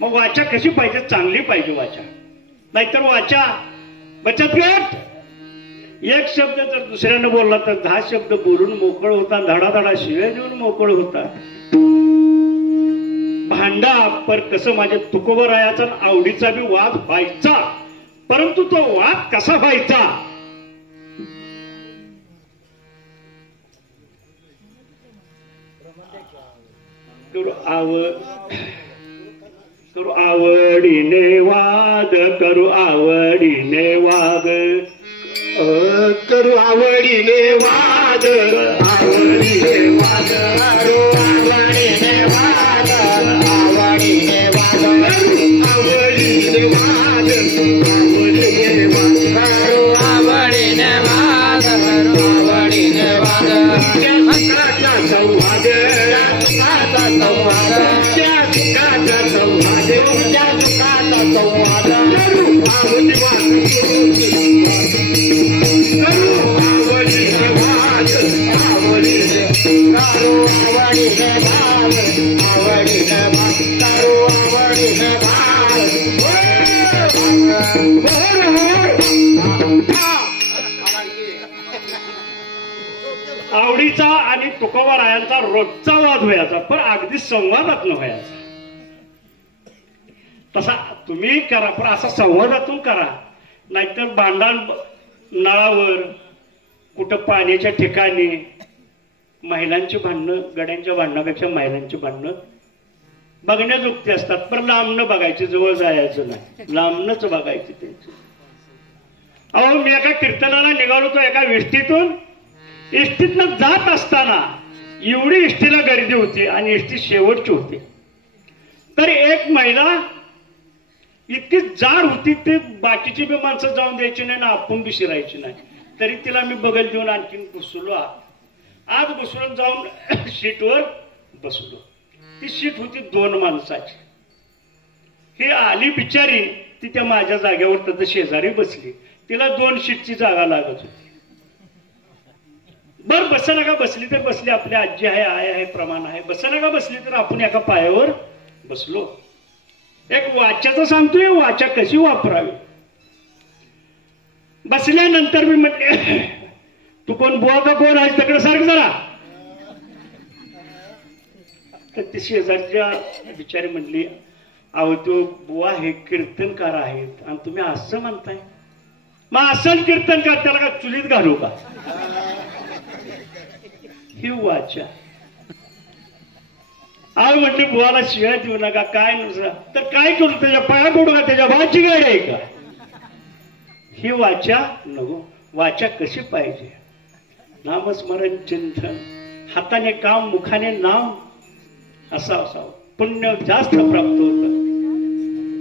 मग वाचा कशी पाहिजे? चांगली पाहिजे वाचा. नाहीतर वाचा बचत गट एक शब्द जर दुसऱ्यानं बोलला तर 10 शब्द बोलून मोकळ होता, धडाधडा शिव्या देऊन मोकळ होता. भांडा पर कसं माझ्या तुकोबरायाचा आवडीचा बी वाद व्हायचा, परंतु तो वाद कसा व्हायचा? करू आवडीने वाद, करू आवडीने वाद, करू आवडीने वाद, आवडीने वाद, करू आवडीने वाद, आवडीने वाद, आवडीने वाद, आवडीने वाद, करू आवडीने वाद, करू आवडीने वाद, हक्काचा संवाद आवडीचा आणि तुकोबारायांचा रोजचा वाद व्हायचा, पण अगदी संवादातून व्हायचा. तसा तुम्ही करा, पण असा संवादातून करा. नाहीतर भांडण नळावर, कुठं पाण्याच्या ठिकाणी महिलांची भांडणं, गड्यांच्या भांडणापेक्षा महिलांची भांडणं बघण्याजोगती असतात. पण लांबनं बघायची, जवळ जायचं नाही, लांबनच बघायची त्यांची. अहो, मी एका कीर्तनाला निघालो होतो एका विष्टीतून. इष्टीतनं जात असताना एवढी इष्टीला गर्दी होती आणि इष्टी शेवटची होती. तर एक महिला इतकी जाड होती, ते बाकीची बी माणसं जाऊन द्यायची नाही ना आपण बी शिरायची नाही. तरी तिला मी बगल देऊन आणखीन घुसलो आज घुसळून जाऊन सीटवर बसलो. ती सीट होती 2 माणसाची. ही आली बिचारी, ती त्या माझ्या जागेवर तर शेजारी बसली. तिला 2 सीटची जागा लागत होती. बर बस नका बसली तर बसली, आपली आजी आहे, आय आहे, प्रमाण आहे. बस नका बसली तर आपण एका पायावर बसलो. एक वाच्याचं सांगतोय, वाचा कशी वापरावी. बसल्यानंतर मी म्हटले, तू कोण बुवा का कोण आहे, तिकडे सारखं जरा. तर ती शेजारच्या बिचारी म्हणली, अहो तो बुवा हे कीर्तनकार आहेत आणि तुम्ही असं म्हणताय. मग असं कीर्तनकार त्याला का चुलीत घालू का. ही वाचा. अहो म्हटली, बुवाला शिवाय देऊ नका, काय नसं तर काय करू, त्याच्या पाया पडू का, त्याच्या भावाची गाडी आहे का. ही वाचा नको. वाचा कशी पाहिजे, नामस्मरण चिंतन, हाताने काम मुखाने नाम असं असावं. पुण्य जास्त प्राप्त होतं.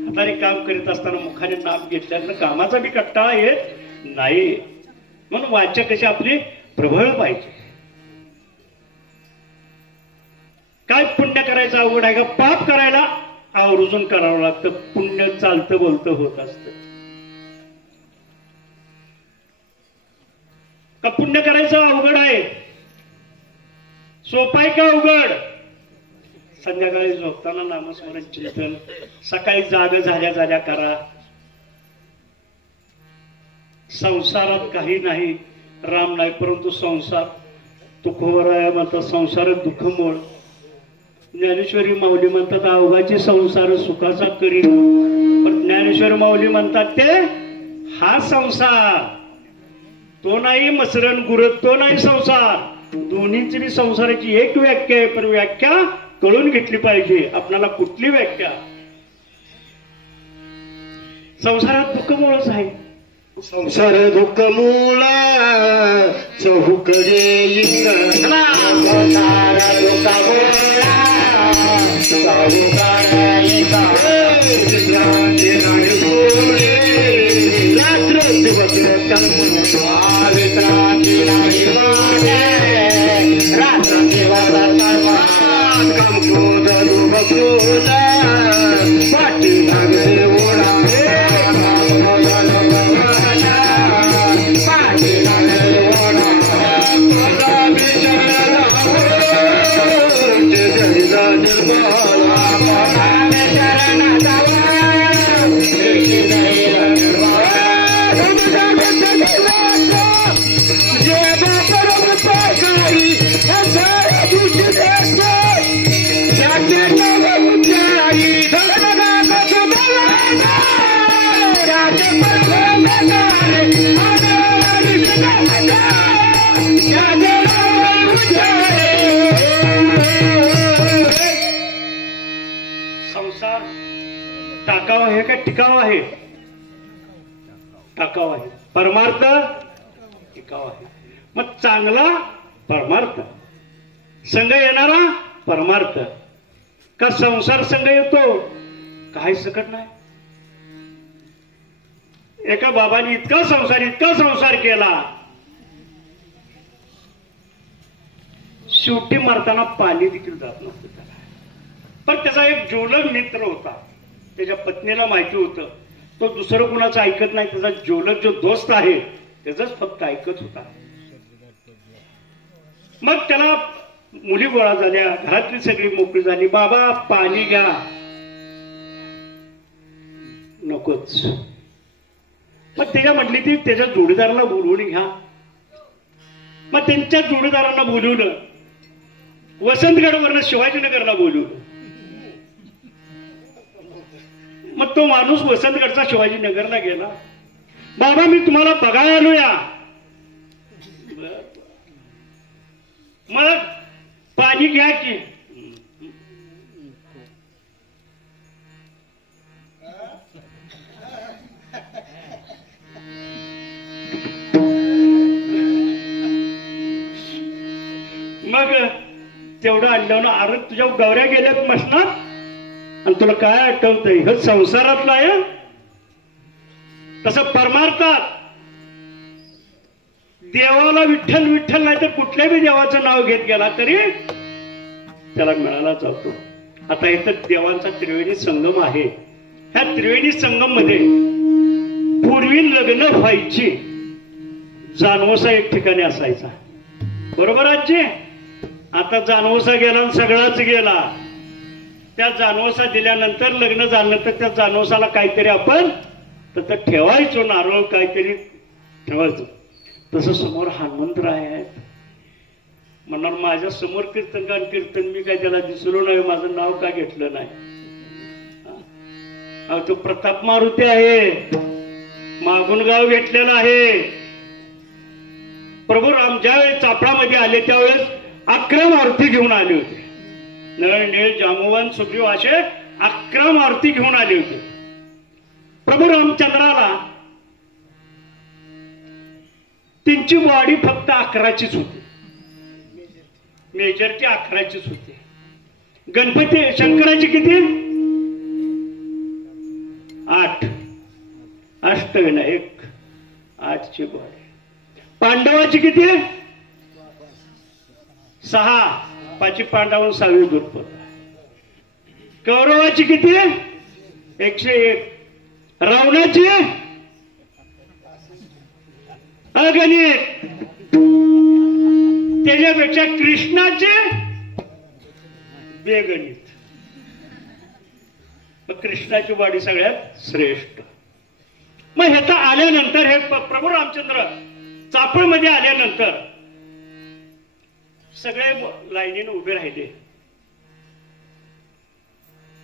हाताने काम करीत असताना मुखाने नाम घेतल्यानं कामाचा बी कट्टाळा येत नाही. म्हणून वाचा कशी आपली प्रबळ पाहिजे. काय पुण्य करायचं अवघड आहे का, पाप करायला आवर्जून करावं लागतं. पुण्य चालतं बोलतं होत असतं. का पुण्य करायचं अवघड आहे, सोपं आहे का अवघड. संध्याकाळी झोपताना नामस्मरण चिंतन, सकाळी जाग झाल्या करा. संसारात काही नाही, राम नाही, परंतु संसार. तुकोबाराया म्हणतात संसार दुःख मोड. ज्ञानेश्वरी माऊली म्हणतात अवघाची संसार सुखाचा करी. पण ज्ञानेश्वरी माऊली म्हणतात ते हा संसार, तो नाही मसरण गुरत, तो नाही संसार. दोन्हीची संसाराची एक व्याख्या आहे, पण व्याख्या कळून घेतली पाहिजे. आपल्याला कुठली व्याख्या. संसारात दुःख मूळच आहे. संसार दुःख मूळा चहुकडे रात्र दिवस पाठी लागले ओढा संसार टाकाव आहे का टिकाव आहे. टाकाव आहे. परमार्थ टिकाव आहे. मग चांगला परमार्थ, संघ येणारा परमार्थ. का संसार संघ येतो, काही सकट नाही. एका बाबाने इतका संसार केला, शेवटी मारताना पाणी देखील जात नव्हतं त्याला. पण त्याचा एक जोलक मित्र होता. त्याच्या पत्नीला माहिती होतं तो दुसरं कुणाचं ऐकत नाही, त्याचा जोलक जो दोस्त आहे त्याच फक्त ऐकत होता. मग त्याला मुली गोळा झाल्या, घरातली सगळी मोकळी झाली. बाबा पाणी घ्या, नकोच. मग त्याच्या म्हटली ती त्याच्या जोडीदाराला बोलवून घ्या. मग त्यांच्या जोडीदारांना बोलवलं, वसंतगडवरनं शिवाजीनगरला बोलवलं. मग तो माणूस वसंतगडचा शिवाजीनगरला गेला. बाबा मी तुम्हाला बघायला आलो या. मग पाणी घ्या की. मग तेवढं आणलं ना. अरे तुझ्या गौऱ्या गेल्यात मसनात आणि तुला काय आठवतंय? हे संसारातलं आहे. तसं परमार्थात देवाला विठ्ठल विठ्ठल नाही तर कुठल्याही देवाचं नाव घेत गेला तरी त्याला मिळाला जातो. आता इथं देवांचा त्रिवेणी संगम आहे. ह्या त्रिवेणी संगम मध्ये पूर्वी लग्न व्हायची जानवसा एक ठिकाणी असायचा. बरोबर आजी? आता जानवसा गेला आणि सगळाच गेला. त्या जानवसा दिल्यानंतर लग्न झाल्यानंतर त्या जानवसाला काहीतरी आपण तर ठेवायचो, नारळ काहीतरी ठेवायचो. तसं समोर हनुमंतराय आहेत. म्हणणार माझ्या समोर कीर्तनकार कीर्तन, मी काय त्याला दिसलो नाही, माझं नाव का घेतलं नाही? तो प्रताप मारुती आहे, मागून गाव घेतलेला आहे. प्रभू राम ज्यावेळेस चापडामध्ये आले त्यावेळेस 11 मारुती घेऊन आले होते. नळ नीळ जांबुवन सुग्रीव असे 11 मारुती घेऊन आले होते. प्रभू रामचंद्राला त्यांची बॉडी फक्त 11चीच होती, मेजरची 11चीच होती. गणपती शंकराची किती? 8 अष्टविनायक 8ची बॉडी. पांडवाची किती? 6 5 पांडव 6वी दुर्पद. कौरवाची किती? 101. रावणाची अगणित. त्याच्यापेक्षा कृष्णाचे बेगणित. कृष्णाची वाडी सगळ्यात श्रेष्ठ. मग ह्याचा आल्यानंतर हे प्रभू रामचंद्र चापळमध्ये आल्यानंतर सगळे लाईनीने उभे राहिले.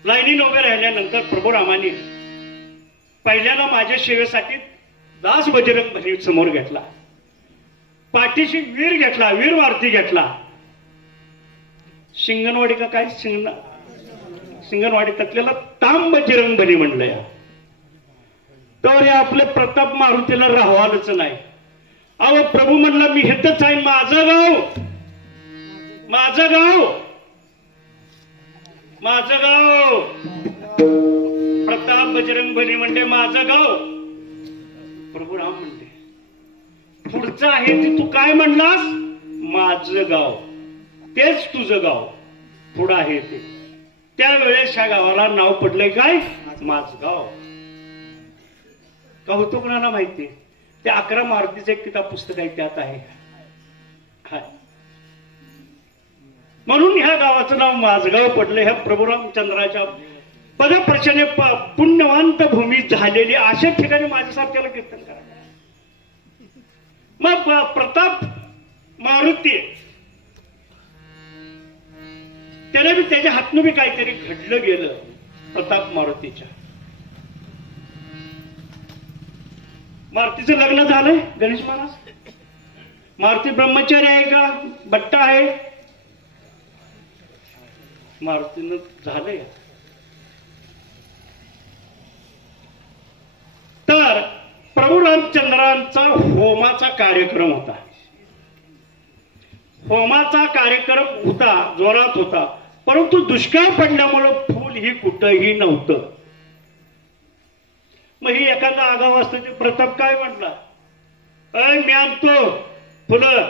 लाईनीने उभे राहिल्यानंतर प्रभू रामाने पहिल्याला माझ्या सेवेसाठी दास बजरंग बली समोर घेतला. पाठीशी वीर घेतला, वीर मारुती घेतला. शिंगणवाडी का काय शिंगणवाडी तकलेला तांब बजरंग बली म्हणलंय. तर हे आपले प्रताप मारुतीला राहवालच नाही. अहो प्रभू म्हणला मी हेतच आहे, माझं गाव माझं गाव माझं गाव. प्रताप बजरंग बली म्हणते माझं गाव. प्रभू राम म्हणते पुढचं आहे ते तू काय म्हणलास? माझं गाव, तेच तुझं गाव. पुढं आहे ते. त्यावेळेस ह्या गावाला नाव पडलंय काय? माझगाव. का होतो कोणाला माहिती? ते 11 मारुतीचं एक किताब पुस्तक आहे, त्यात आहे. म्हणून ह्या गावाचं नाव माझगाव पडलं. ह्या प्रभू रामचंद्राच्या पदप्रचने पुण्यवंत भूमी झालेली अशा ठिकाणी माझ्यासारख्याला कीर्तन करायचं. मग प्रताप मारुती त्याला बी त्याच्या हातनं बी काहीतरी घडलं गेलं. प्रताप मारुतीच्या मारुतीचं लग्न झालंय. गणेश महाराज मारुती ब्रह्मचारी आहे का बट्टा आहे? मारुतीनं झालंय. तर प्रभू रामचंद्रांचा होमाचा कार्यक्रम होता. होमाचा कार्यक्रम होता, जोरात होता. परंतु दुष्काळ पडल्यामुळं फुल ही कुठंही नव्हतं. मग ही एखादा आगाव असतो ते प्रताप काय म्हटला, मी आणतो फुलं,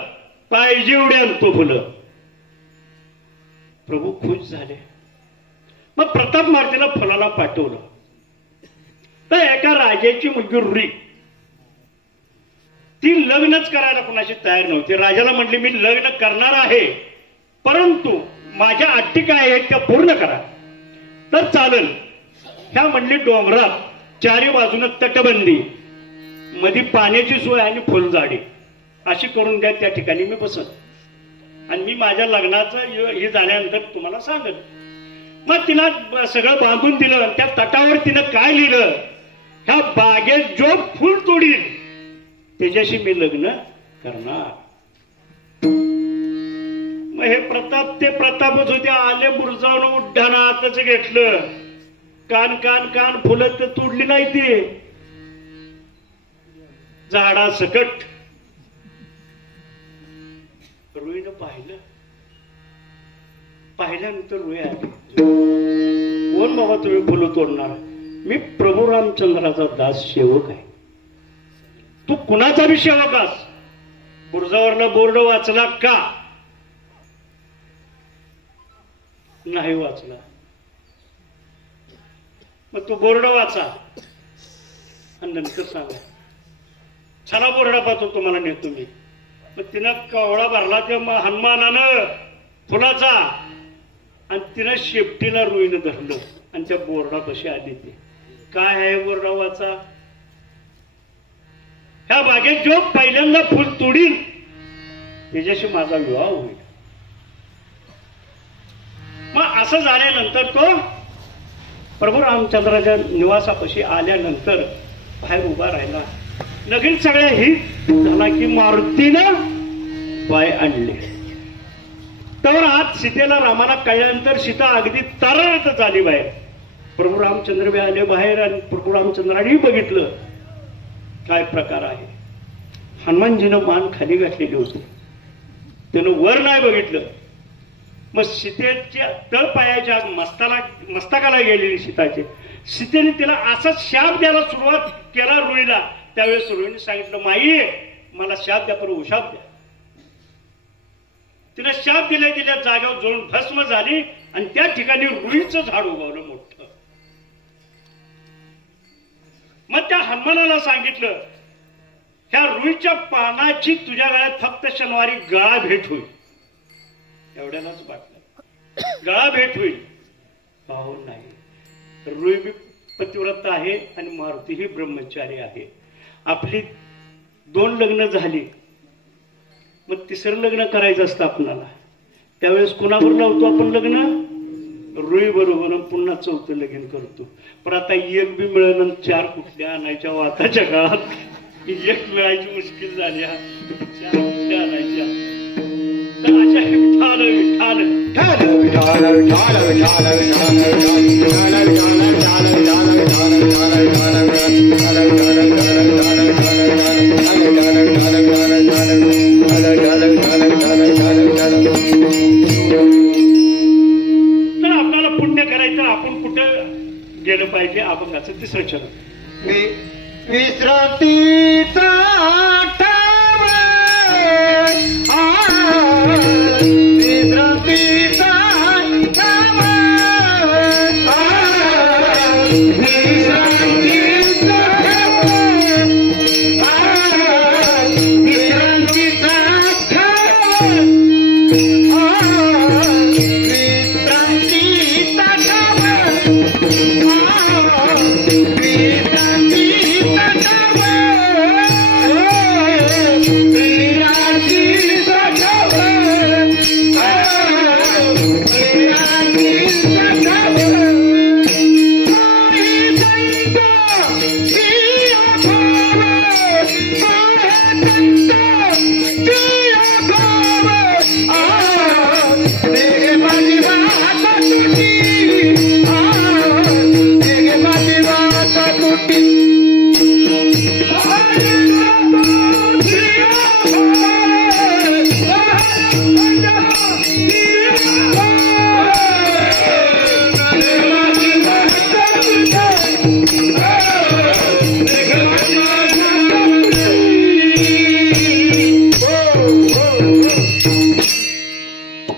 पाहिजे एवढे आणतो फुलं. प्रभू खुश झाले. मग प्रताप मारुतीला फुलाला पाठवलं. तर एका राजाची मुलगी रुई, ती लग्नच करायला कोणाशी तयार नव्हती. राजाला म्हटली मी लग्न करणार आहे, परंतु माझ्या अटी काय आहेत त्या पूर्ण करा. तर चालेल. ह्या म्हणली डोंगरात चारी बाजूने तटबंदी, मध्ये पाण्याची सोय आणि फुलझाडी अशी करून द्या, त्या ठिकाणी मी बसत आणि मी माझ्या लग्नाचं हे झाल्यानंतर तुम्हाला सांगत. मग तिला सगळं बांधून दिलं. त्या तटावर तिनं काय लिहिलं, ह्या बागेत जो फुल तोडील त्याच्याशी मी लग्न करणार. मग हे प्रताप ते प्रतापच होते. आले बुरजावून उड्डाणा आताच घेतलं. कान कान कान फुलं तर तोडली नाही ती, झाडा सकट. रुईनं पाहिल्यानंतर रुई आली. कोण बाबा तुम्ही फुलं तोडणार? मी प्रभू रामचंद्राचा दास सेवक आहे. तू कुणाचा बी सेवक आहेस? बुरजावरला बोर्ड वाचला का? नाही वाचला. मग तू बोर्ड वाचा आणि नंतर सांगा. चला बोर्डा पाहतो तुम्हाला नेतो मी. मग तिनं कवळा भरला त्या हनुमानानं फुलाचा आणि तिनं शेपटीला रुईनं धरलं आणि त्या बोर्डापाशी आली. ते काय आहे बोर्डा वाचा. ह्या बागेत जो पहिल्यांदा फुल तोडील त्याच्याशी माझा विवाह होईल. मग असं झाल्यानंतर तो प्रभू रामचंद्राच्या निवासापाशी आल्यानंतर बाहेर उभा राहिला. लगेच सगळ्या ही झाला की मारुतीनं पाय आणले. तर आज सीतेला रामाला कळल्यानंतर सीता अगदी तरळत झाली बाहेर. प्रभू रामचंद्र बी आले बाहेर आणि प्रभू रामचंद्रांनी बघितलं काय प्रकार आहे. हनुमानजीनं मान खाली घातलेली होती, त्यानं वर नाही बघितलं. मग सीतेच्या तळपायाच्या मस्तकाला गेलेली सीताची, सीतेने तिला असा शाप द्यायला सुरुवात केला रुईला. त्यावेळेस रुईने सांगितलं माई मला शाप द्या, पण शाप द्या. तिला शाप दिल्या जागेवर जोडून भस्म झाली आणि त्या ठिकाणी रुईचं झाड उगवलं मोठं. मग त्या हनुमानाला सांगितलं ह्या रुईच्या पानाची तुझ्या गळ्यात फक्त शनिवारी गळा भेट होईल. एवढ्यालाच वाटलं गळा भेट होईल. पाहू नाही. रुई बी पतिव्रत आहे आणि मारुती ही ब्रह्मचारी आहे. आपली 2 लग्न झाली, मग तिसरं लग्न करायचं असतं आपल्याला. त्यावेळेस कुणाबरोबर लावतो आपण लग्न? रुई बरोबर. पुन्हा 4थं लगीन करतो. पण आता एक बी मिळणं 4 कुठल्या आणायच्या? आताच्या काळात एक मिळायची मुश्किल झाली. 4 कुठल्या आणायच्या? तर अशा विठाल तर आपल्याला पुण्य करायचं. आपण कुठं गेलं पाहिजे? अभंगाचं 3रं चरण.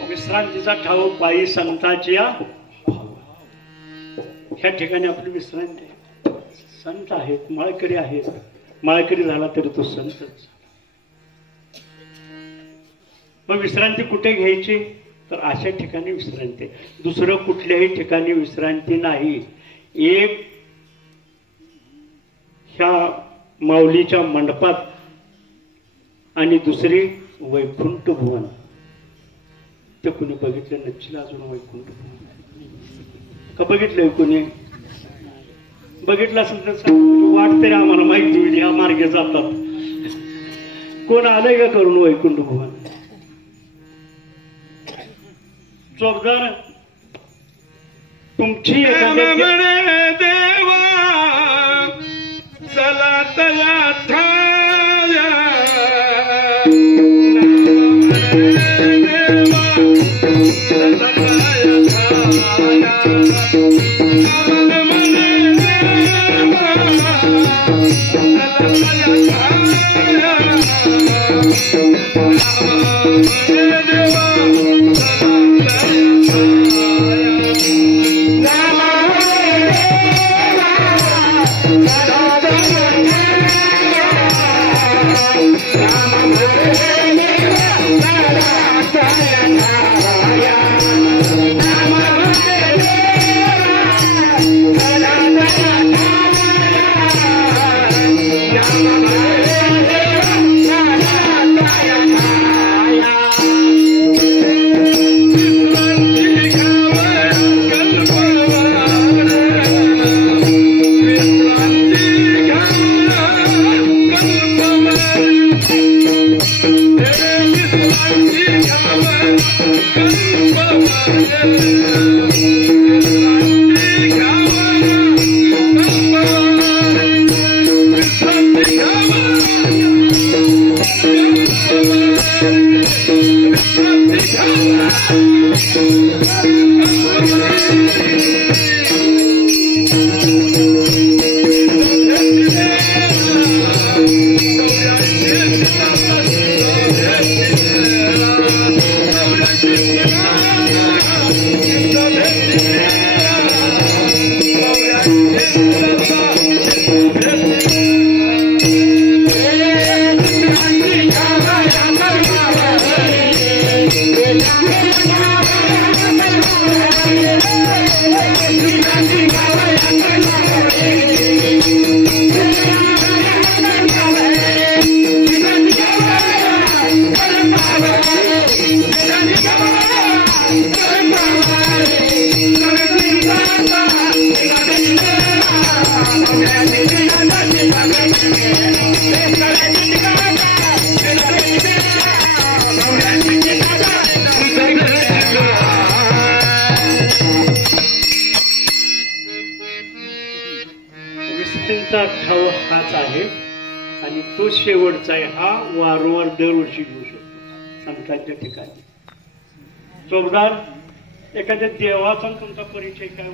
विश्रांतीचा ठाव पायी संताची ह्या ठिकाणी आपली विश्रांती. संत आहेत, माळकरी आहेत. माळकरी झाला तरी तो संतच. मग विश्रांती कुठे घ्यायची? तर अशा ठिकाणी विश्रांती, दुसरं कुठल्याही ठिकाणी विश्रांती नाही. एक ह्या माऊलीच्या मंडपात आणि दुसरी वैकुंठ भुवन. ते कुणी बघितलं नसलं अजून वैकुंठ भुवन? का बघितलंय कुणी? बघितलं असेल तर वाट तरी आम्हाला माहिती होईल, ह्या मार्गे जातात. कोण आलंय का करून वैकुंठ भुवन? चोपदार तुमची एखाद्या देवा चला तया थाया ठाव हाच आहे आणि तो शेवटचा आहे. हा वारंवार दरवर्षी घेऊ शकतो संतांच्या ठिकाणी. चोपदार एखाद्या देवाचा तुमचा परिचय काय?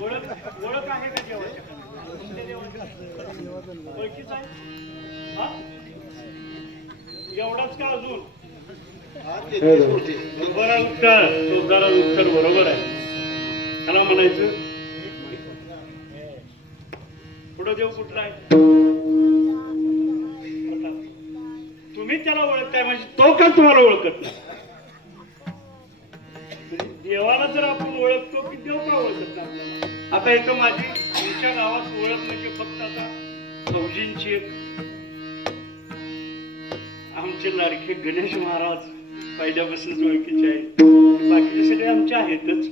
ओळख आहे का देवाच्या? ओळखीच आहे एवढाच का अजून? बरं उत्तर, चोपदारा उत्तर बरोबर आहे. त्याला म्हणायचं पुढं देव कुठला आहे? तुम्ही त्याला ओळखताय म्हणजे तो का तुम्हाला ओळखत नाही? देवाला जर आपण ओळखतो की देव का ओळखत नाही आपल्याला? आता येतो माझी तुमच्या गावात ओळख म्हणजे फक्त आता फौजींची एक आमचे लाडके गणेश महाराज पहिल्यापासूनच ओळखीचे आहेत, बाकीचे सगळे आमचे आहेतच.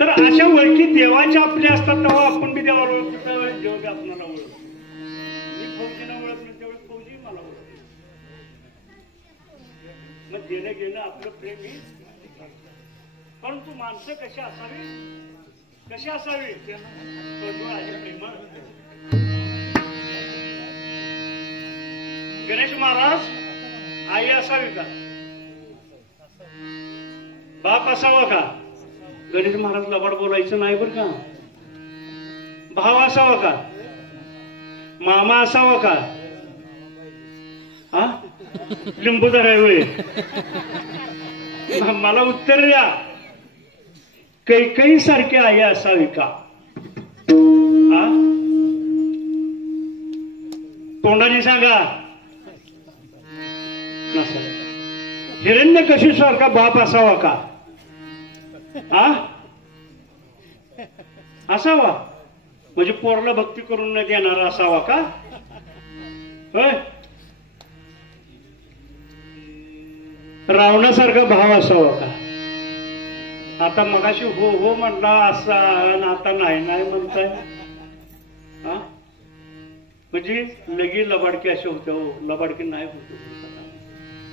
तर अशा ओळखी देवाच्या आपल्या असतात तेव्हा आपण बी देवाला ओळखतो, त्यावेळेस देव बी आपल्याला ओळखतो. मी फौजीला ओळखलं त्यावेळेस फौजी मला ओळखतो. मग देणं घेणं आपलं प्रेम ही. परंतु माणसं कशी असावी? कशी असावी? सोडवळ आणि प्रेमळ. गणेश महाराज आई असावी का? बाप असावा का? गणेश महाराज लबाड बोलायचं नाही बरं का. भाव असावा का? मामा असावा का? हा लिंबूदार आहे होय? मला उत्तर द्या. कैकई सारखी आई असावी का? आ? तोंडाने सांगा. नसावा. हिरण्यकशिपूसारखा बाप असावा का? आ? असावा. म्हणजे पोरला भक्ती करून न देणारा असावा का? होय. रावणासारखा भाव असावा का? आता मगाशी हो हो म्हणला असा आणि आता नाही नाही म्हणताय. हा म्हणजे लगी लबाडकी असे होते. हो लबाडकी नाही होत.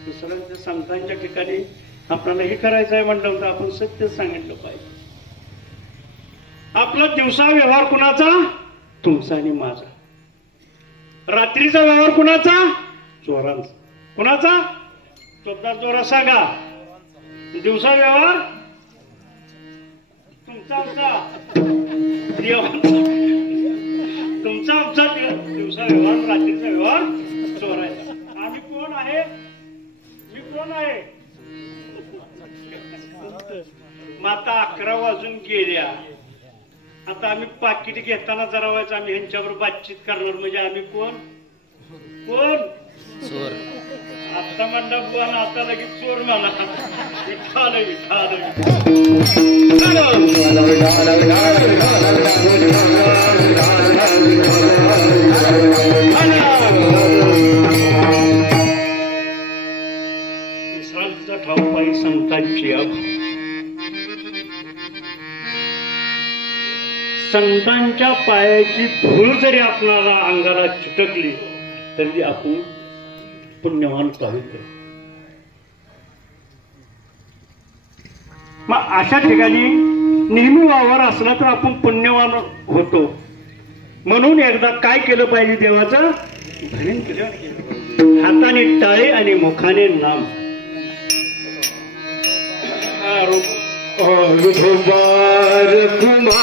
दुसऱ्या संतांच्या ठिकाणी आपल्याला हे करायचं आहे म्हणलं होतं, आपण सत्य सांगितलं पाहिजे. आपला दिवसा व्यवहार कुणाचा? तुमचा आणि माझा. रात्रीचा व्यवहार कुणाचा? चोरांचा. कुणाचा? चोरदार चोरा सांगा. दिवसा व्यवहार तुमचा आमचा तुमचा आमचा दिवसा व्यवहार, रात्रीचा व्यवहार चोरायचा. आम्ही कोण आहे? मी कोण आहे? माता 11 वाजून गेल्या. आता आम्ही पाकिट घेताना जरा व्हायचं आम्ही ह्यांच्यावर बातचीत करणार. म्हणजे आम्ही कोण? कोण? चोर. आता म्हणला बुवा ना आता लगेच चोर म्हणा. विठाल विठाल. विश्रांतीचा ठाव पायी संतांची संतांच्या पायाची धूळ जरी आपणाला अंगाला चिटकली तरी आपण पुण्यवान पाहिजे. मग अशा ठिकाणी नेहमी वावर असला तर आपण पुण्यवान होतो. म्हणून एकदा काय केलं पाहिजे? देवाचं भजन केलं. हाताने टाळे आणि मुखाने नाम. कुमार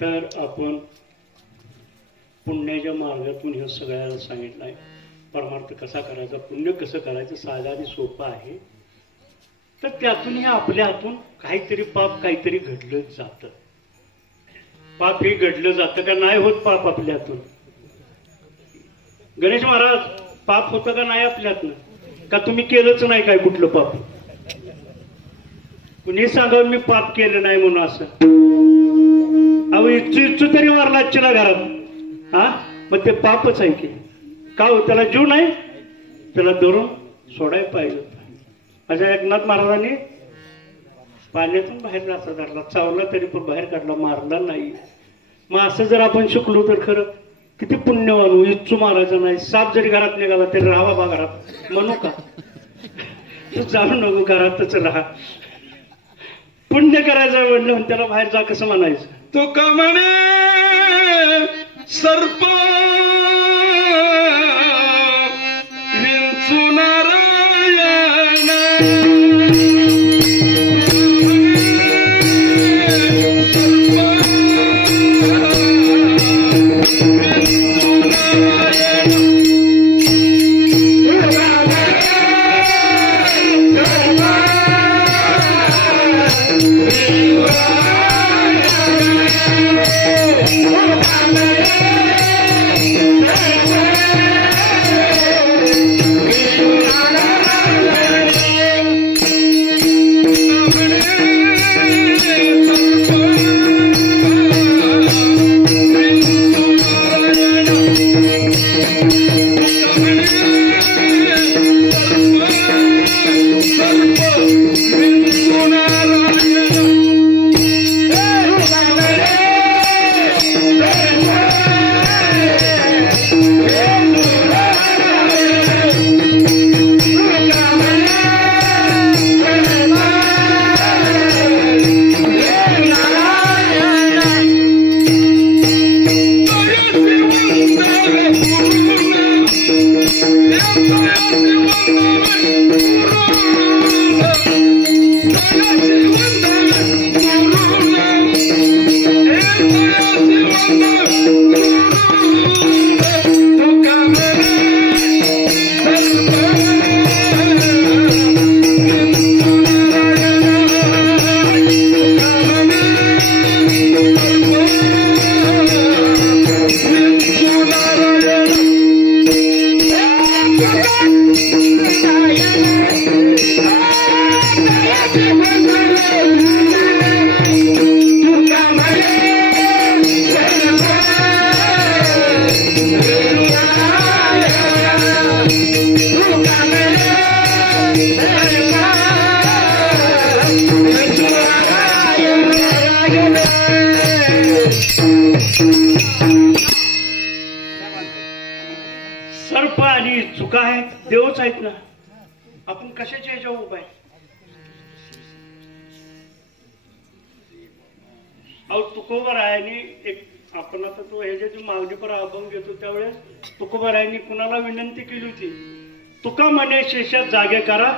तर आपण पुण्याच्या मार्गातून हे सगळ्याला सांगितलं आहे. परमार्थ कसा करायचा, पुण्य कसं करायचं, साधा आणि सोपं आहे. तर त्यातूनही आपल्या हातून काहीतरी पाप काहीतरी घडलं जातं. पाप हे घडलं जातं का नाही होत? पाप आपल्या हातून. गणेश महाराज पाप होतं का नाही आपल्या हातून? का तुम्ही केलंच नाही काय कुठलं पाप? कुणी सांगावं मी पाप केलं नाही म्हणून असं? अहो इच्छू तरी मारला घरात. हा मग ते पापच आहे की का हो? त्याला जीव नाही, त्याला धरून सोडायला पाहिजे. अशा एकनाथ महाराजांनी पाण्यातून बाहेर रास्ता धरला, चावला तरी पण बाहेर काढला, मारला नाही. मग असं जर आपण शिकलो तर खरं किती पुण्यवान होऊ. इच्छू मारायचं नाही. साप जरी घरात निघाला तरी राहा बा घरात म्हणू का? तू जाऊ नको, घरातच राहा. पुण्य करायचं म्हणलं त्याला बाहेर जा कसं म्हणायचं? तो का म्हणे सर्प विंचू नारायण सर्प आणि चुका आहेत देवच आहेत ना. आपण कशाच्या ह्याच्यावर उभा आहे? अहो तुकोबरायांनी एक आपण आता तो ह्याच्याची मागणी पर अभंग घेतो त्यावेळेस तुकोबरायांनी कुणाला विनंती केली होती? तुका म्हणे शेषात जागे करा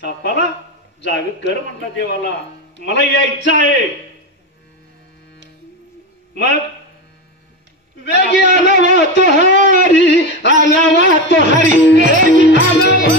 सापाला जागे कर म्हटला देवाला. मला यायचं आहे. मग वेगी आलावा तो हरी आलावा तो हरी वेगी आलावा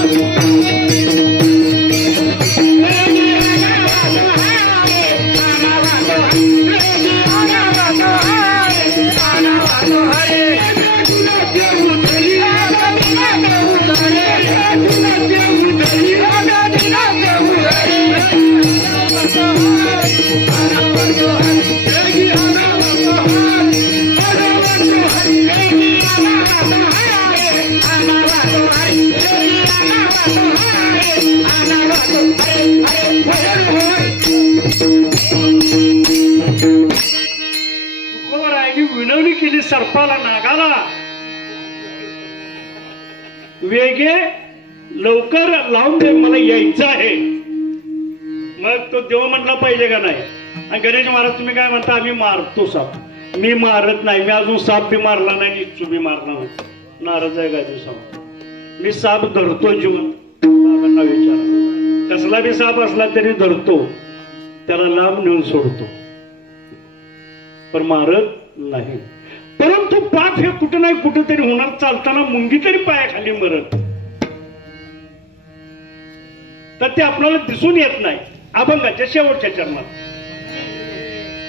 तुकोबरायांनी विनवणी केली सर्पाला नागाला, वेगे लवकर लावून दे मला यायचं आहे. मग तो देव म्हटला पाहिजे का नाही? आणि गणेश महाराज तुम्ही काय म्हणता? आम्ही मारतो साप. मी मारत नाही. मी अजून साप बी मारला नाही, इच्छू बी मारला नाही. नाराज आहे का दिवसा? मी साप धरतो जीवन. बाबांना विचार कसला बी साप असला तरी धरतो, त्याला लांब नेऊन सोडतो, पण मारत नाही. परंतु पाप हे कुठं नाही कुठं तरी होणार. चालताना मुंगी तरी पायाखाली मरत, तर ते आपल्याला दिसून येत नाही. अभंगाच्या शेवटच्या चरणात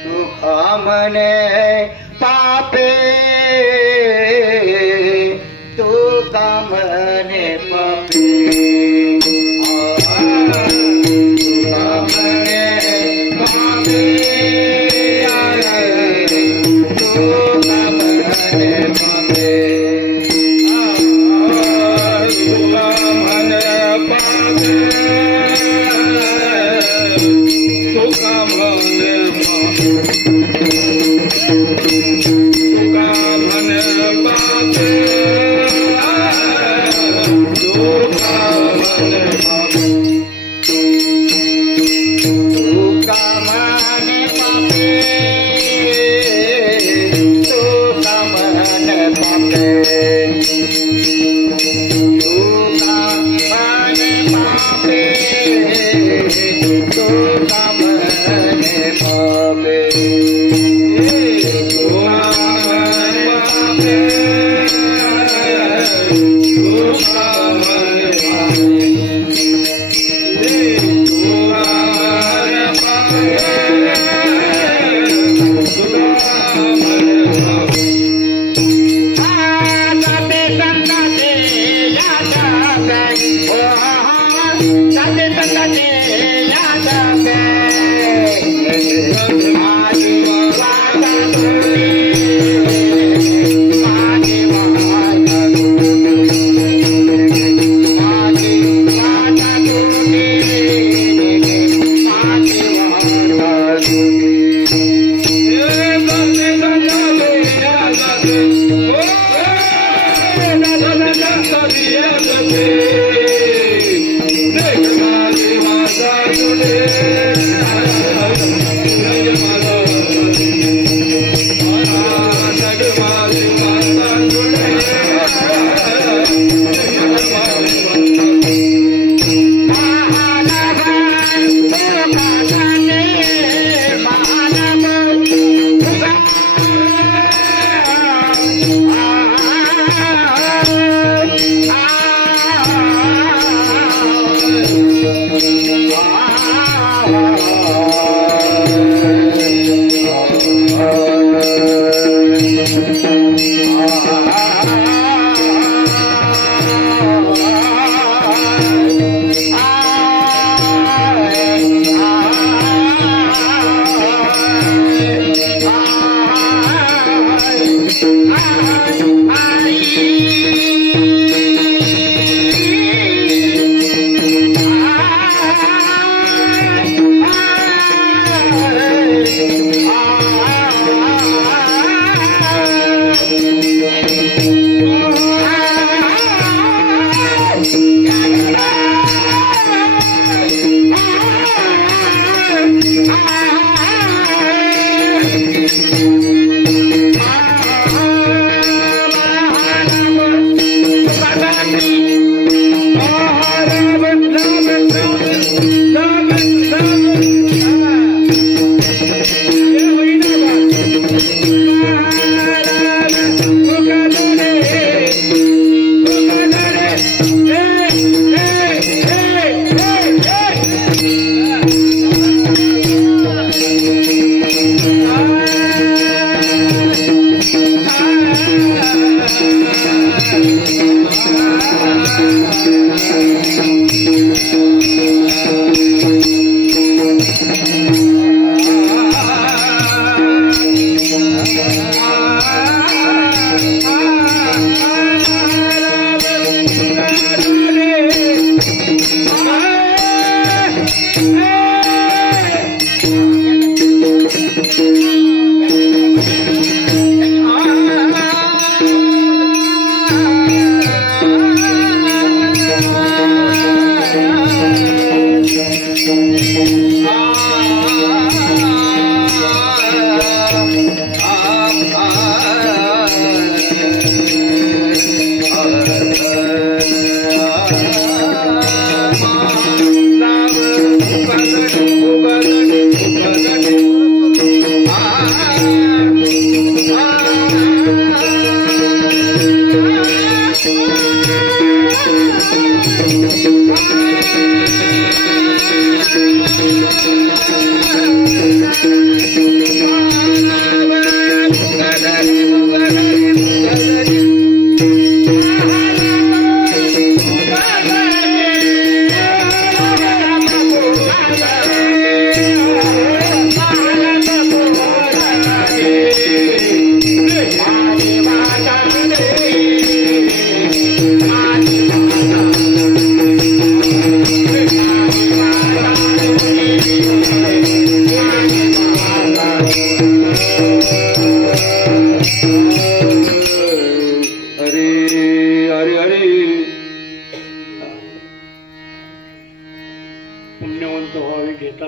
तुका म्हणे पापे तुका म्हणे पापे तुका म्हणे पापे तुका म्हणे पापे तुका म्हणे पापे तुका म्हणे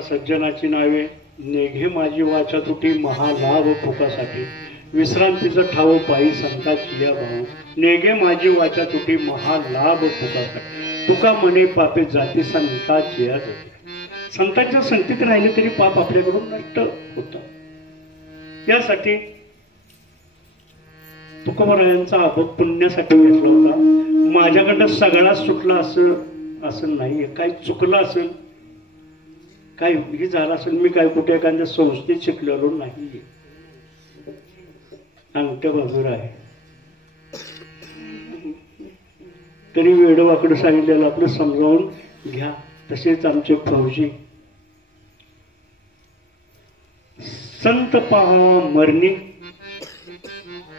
सज्जनाची नावे नेघे माझी वाचा तुटी महालाभ फुकासाठी विश्रांतीचं ठाव पायी संताची या भाऊ नेघे माझी वाचा तुटी महालाभ फुकासाठी तुका मने पापे जाती संताची या संतांच्या संगतीत राहिले तरी पाप आपल्याकडून नष्ट होतात। यासाठी तुकोबरायांचा अभोग पुण्यासाठी घेतला होता। माझ्याकडनं सगळा सुटला असं नाही, काही चुकलं असेल, काय हे झालं असेल, मी काय कुठे एखाद्या संस्थेत शिकलेलो नाही, अंगठ्या बाजूर आहे तरी वेडवाकडं सांगितलेलं आपलं समजावून घ्या। तसेच आमचे फौजी संत पहावा मरणी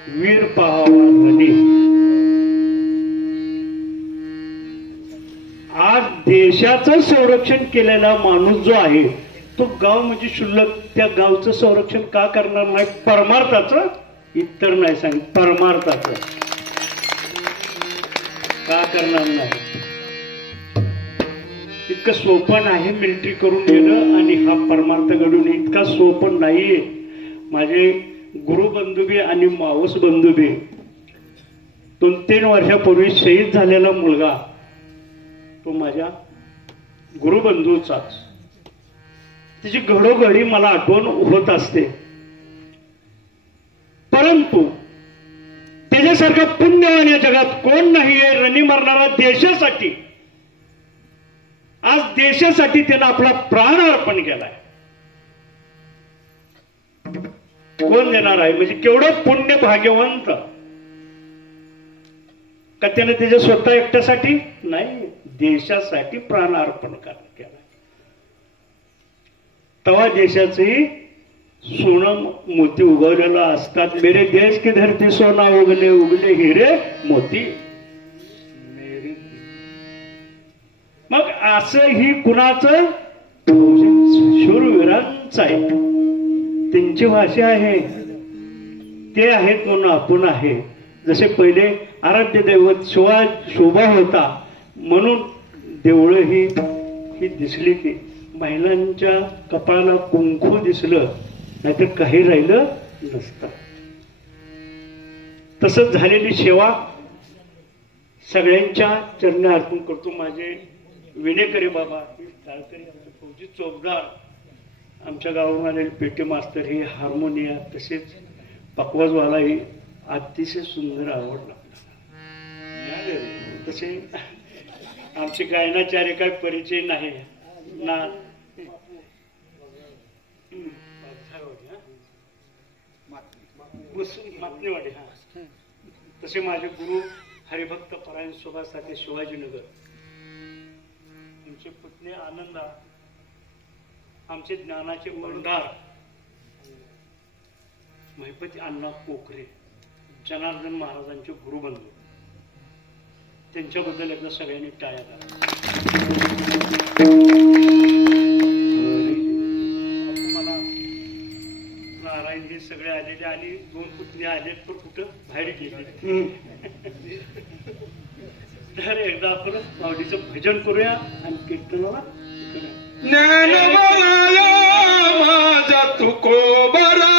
वीर पहावा रणी। आज देशाचं संरक्षण केलेला माणूस जो आहे तो गाव म्हणजे शुल्लक त्या गावचं संरक्षण का करणार नाही? परमार्थाचं, इतर नाही सांगित, परमार्थाचं का करणार नाही? इतकं सोपं नाही मिलिटरी करून येणं आणि हा परमार्थ घडून इतका सोपं नाहीये. माझे गुरुबंधू बी आणि मावस बंधू बी 2-3 वर्षापूर्वी शहीद झालेला मुलगा तो माझ्या गुरुबंधूचाच. तिची घडोघडी मला आठवण होत असते. परंतु त्याच्यासारखा पुण्यवान या जगात कोण नाहीये रणी मारणारा देशासाठी. आज देशासाठी त्यानं आपला प्राण अर्पण केलाय. कोण देणार आहे म्हणजे केवढं पुण्य भाग्यवंत का त्यानं त्याच्या स्वतः एकट्यासाठी नाही देशासाठी प्राण अर्पण केलाय. तेव्हा देशाचंही सोनं मोती उगवलेला असतात. मेरे देश की धरती सोना उगले उगले हिरे मोती. मग असं ही कुणाचं शूरवीरांचं आहे. त्यांची भाषा आहे ते आहेत म्हणून आपण आहे. जसे पहिले आराध्य दैवत शोभा होता म्हणून देवळं ही दिसली की महिलांच्या कपाळाला कुंकू दिसलं नाहीतर काही राहिलं नसतं. तसंच झालेली सेवा सगळ्यांच्या चरणी अर्पण करतो. माझे विनेकरे बाबा ताळकरी आमचे फौजी चौकदार आमच्या गावावरून आलेले पेटे मास्तर हे हार्मोनिया तसेच पकवाजवाला ही अतिशय सुंदर आवडला. तसे आमचे गायनाचार्य काय परिचय नाही ना. मातनेवाडी हा. तसे माझे गुरु हरिभक्त परायण सुभाषसाठी शिवाजीनगर. आमचे पुतणे आनंदा आमचे ज्ञानाचे भंडार महिपती अण्णा कोकरे जनार्दन महाराजांचे गुरुबंधू. त्यांच्याबद्दल एकदा सगळ्यांनी टाळ्या करा. मला नारायण हे सगळे आलेले आणि 2 पुतणे आले पण कुठं बाहेर गेले. तर एकदा आपण माऊलीचं भजन करूया आणि कीर्तनाला ज्ञानबाया माझा तुकोबराया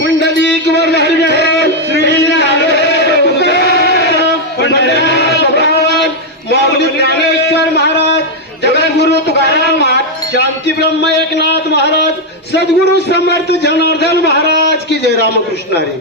पुंडलिक वर्ण हरिहर श्री पंडित ज्ञानेश्वर महाराज, जगद्गुरु तुकाराम महाराज, शांती ब्रह्म एकनाथ महाराज, सद्गुरु समर्थ जनार्दन महाराज की जय. रामकृष्ण हरी.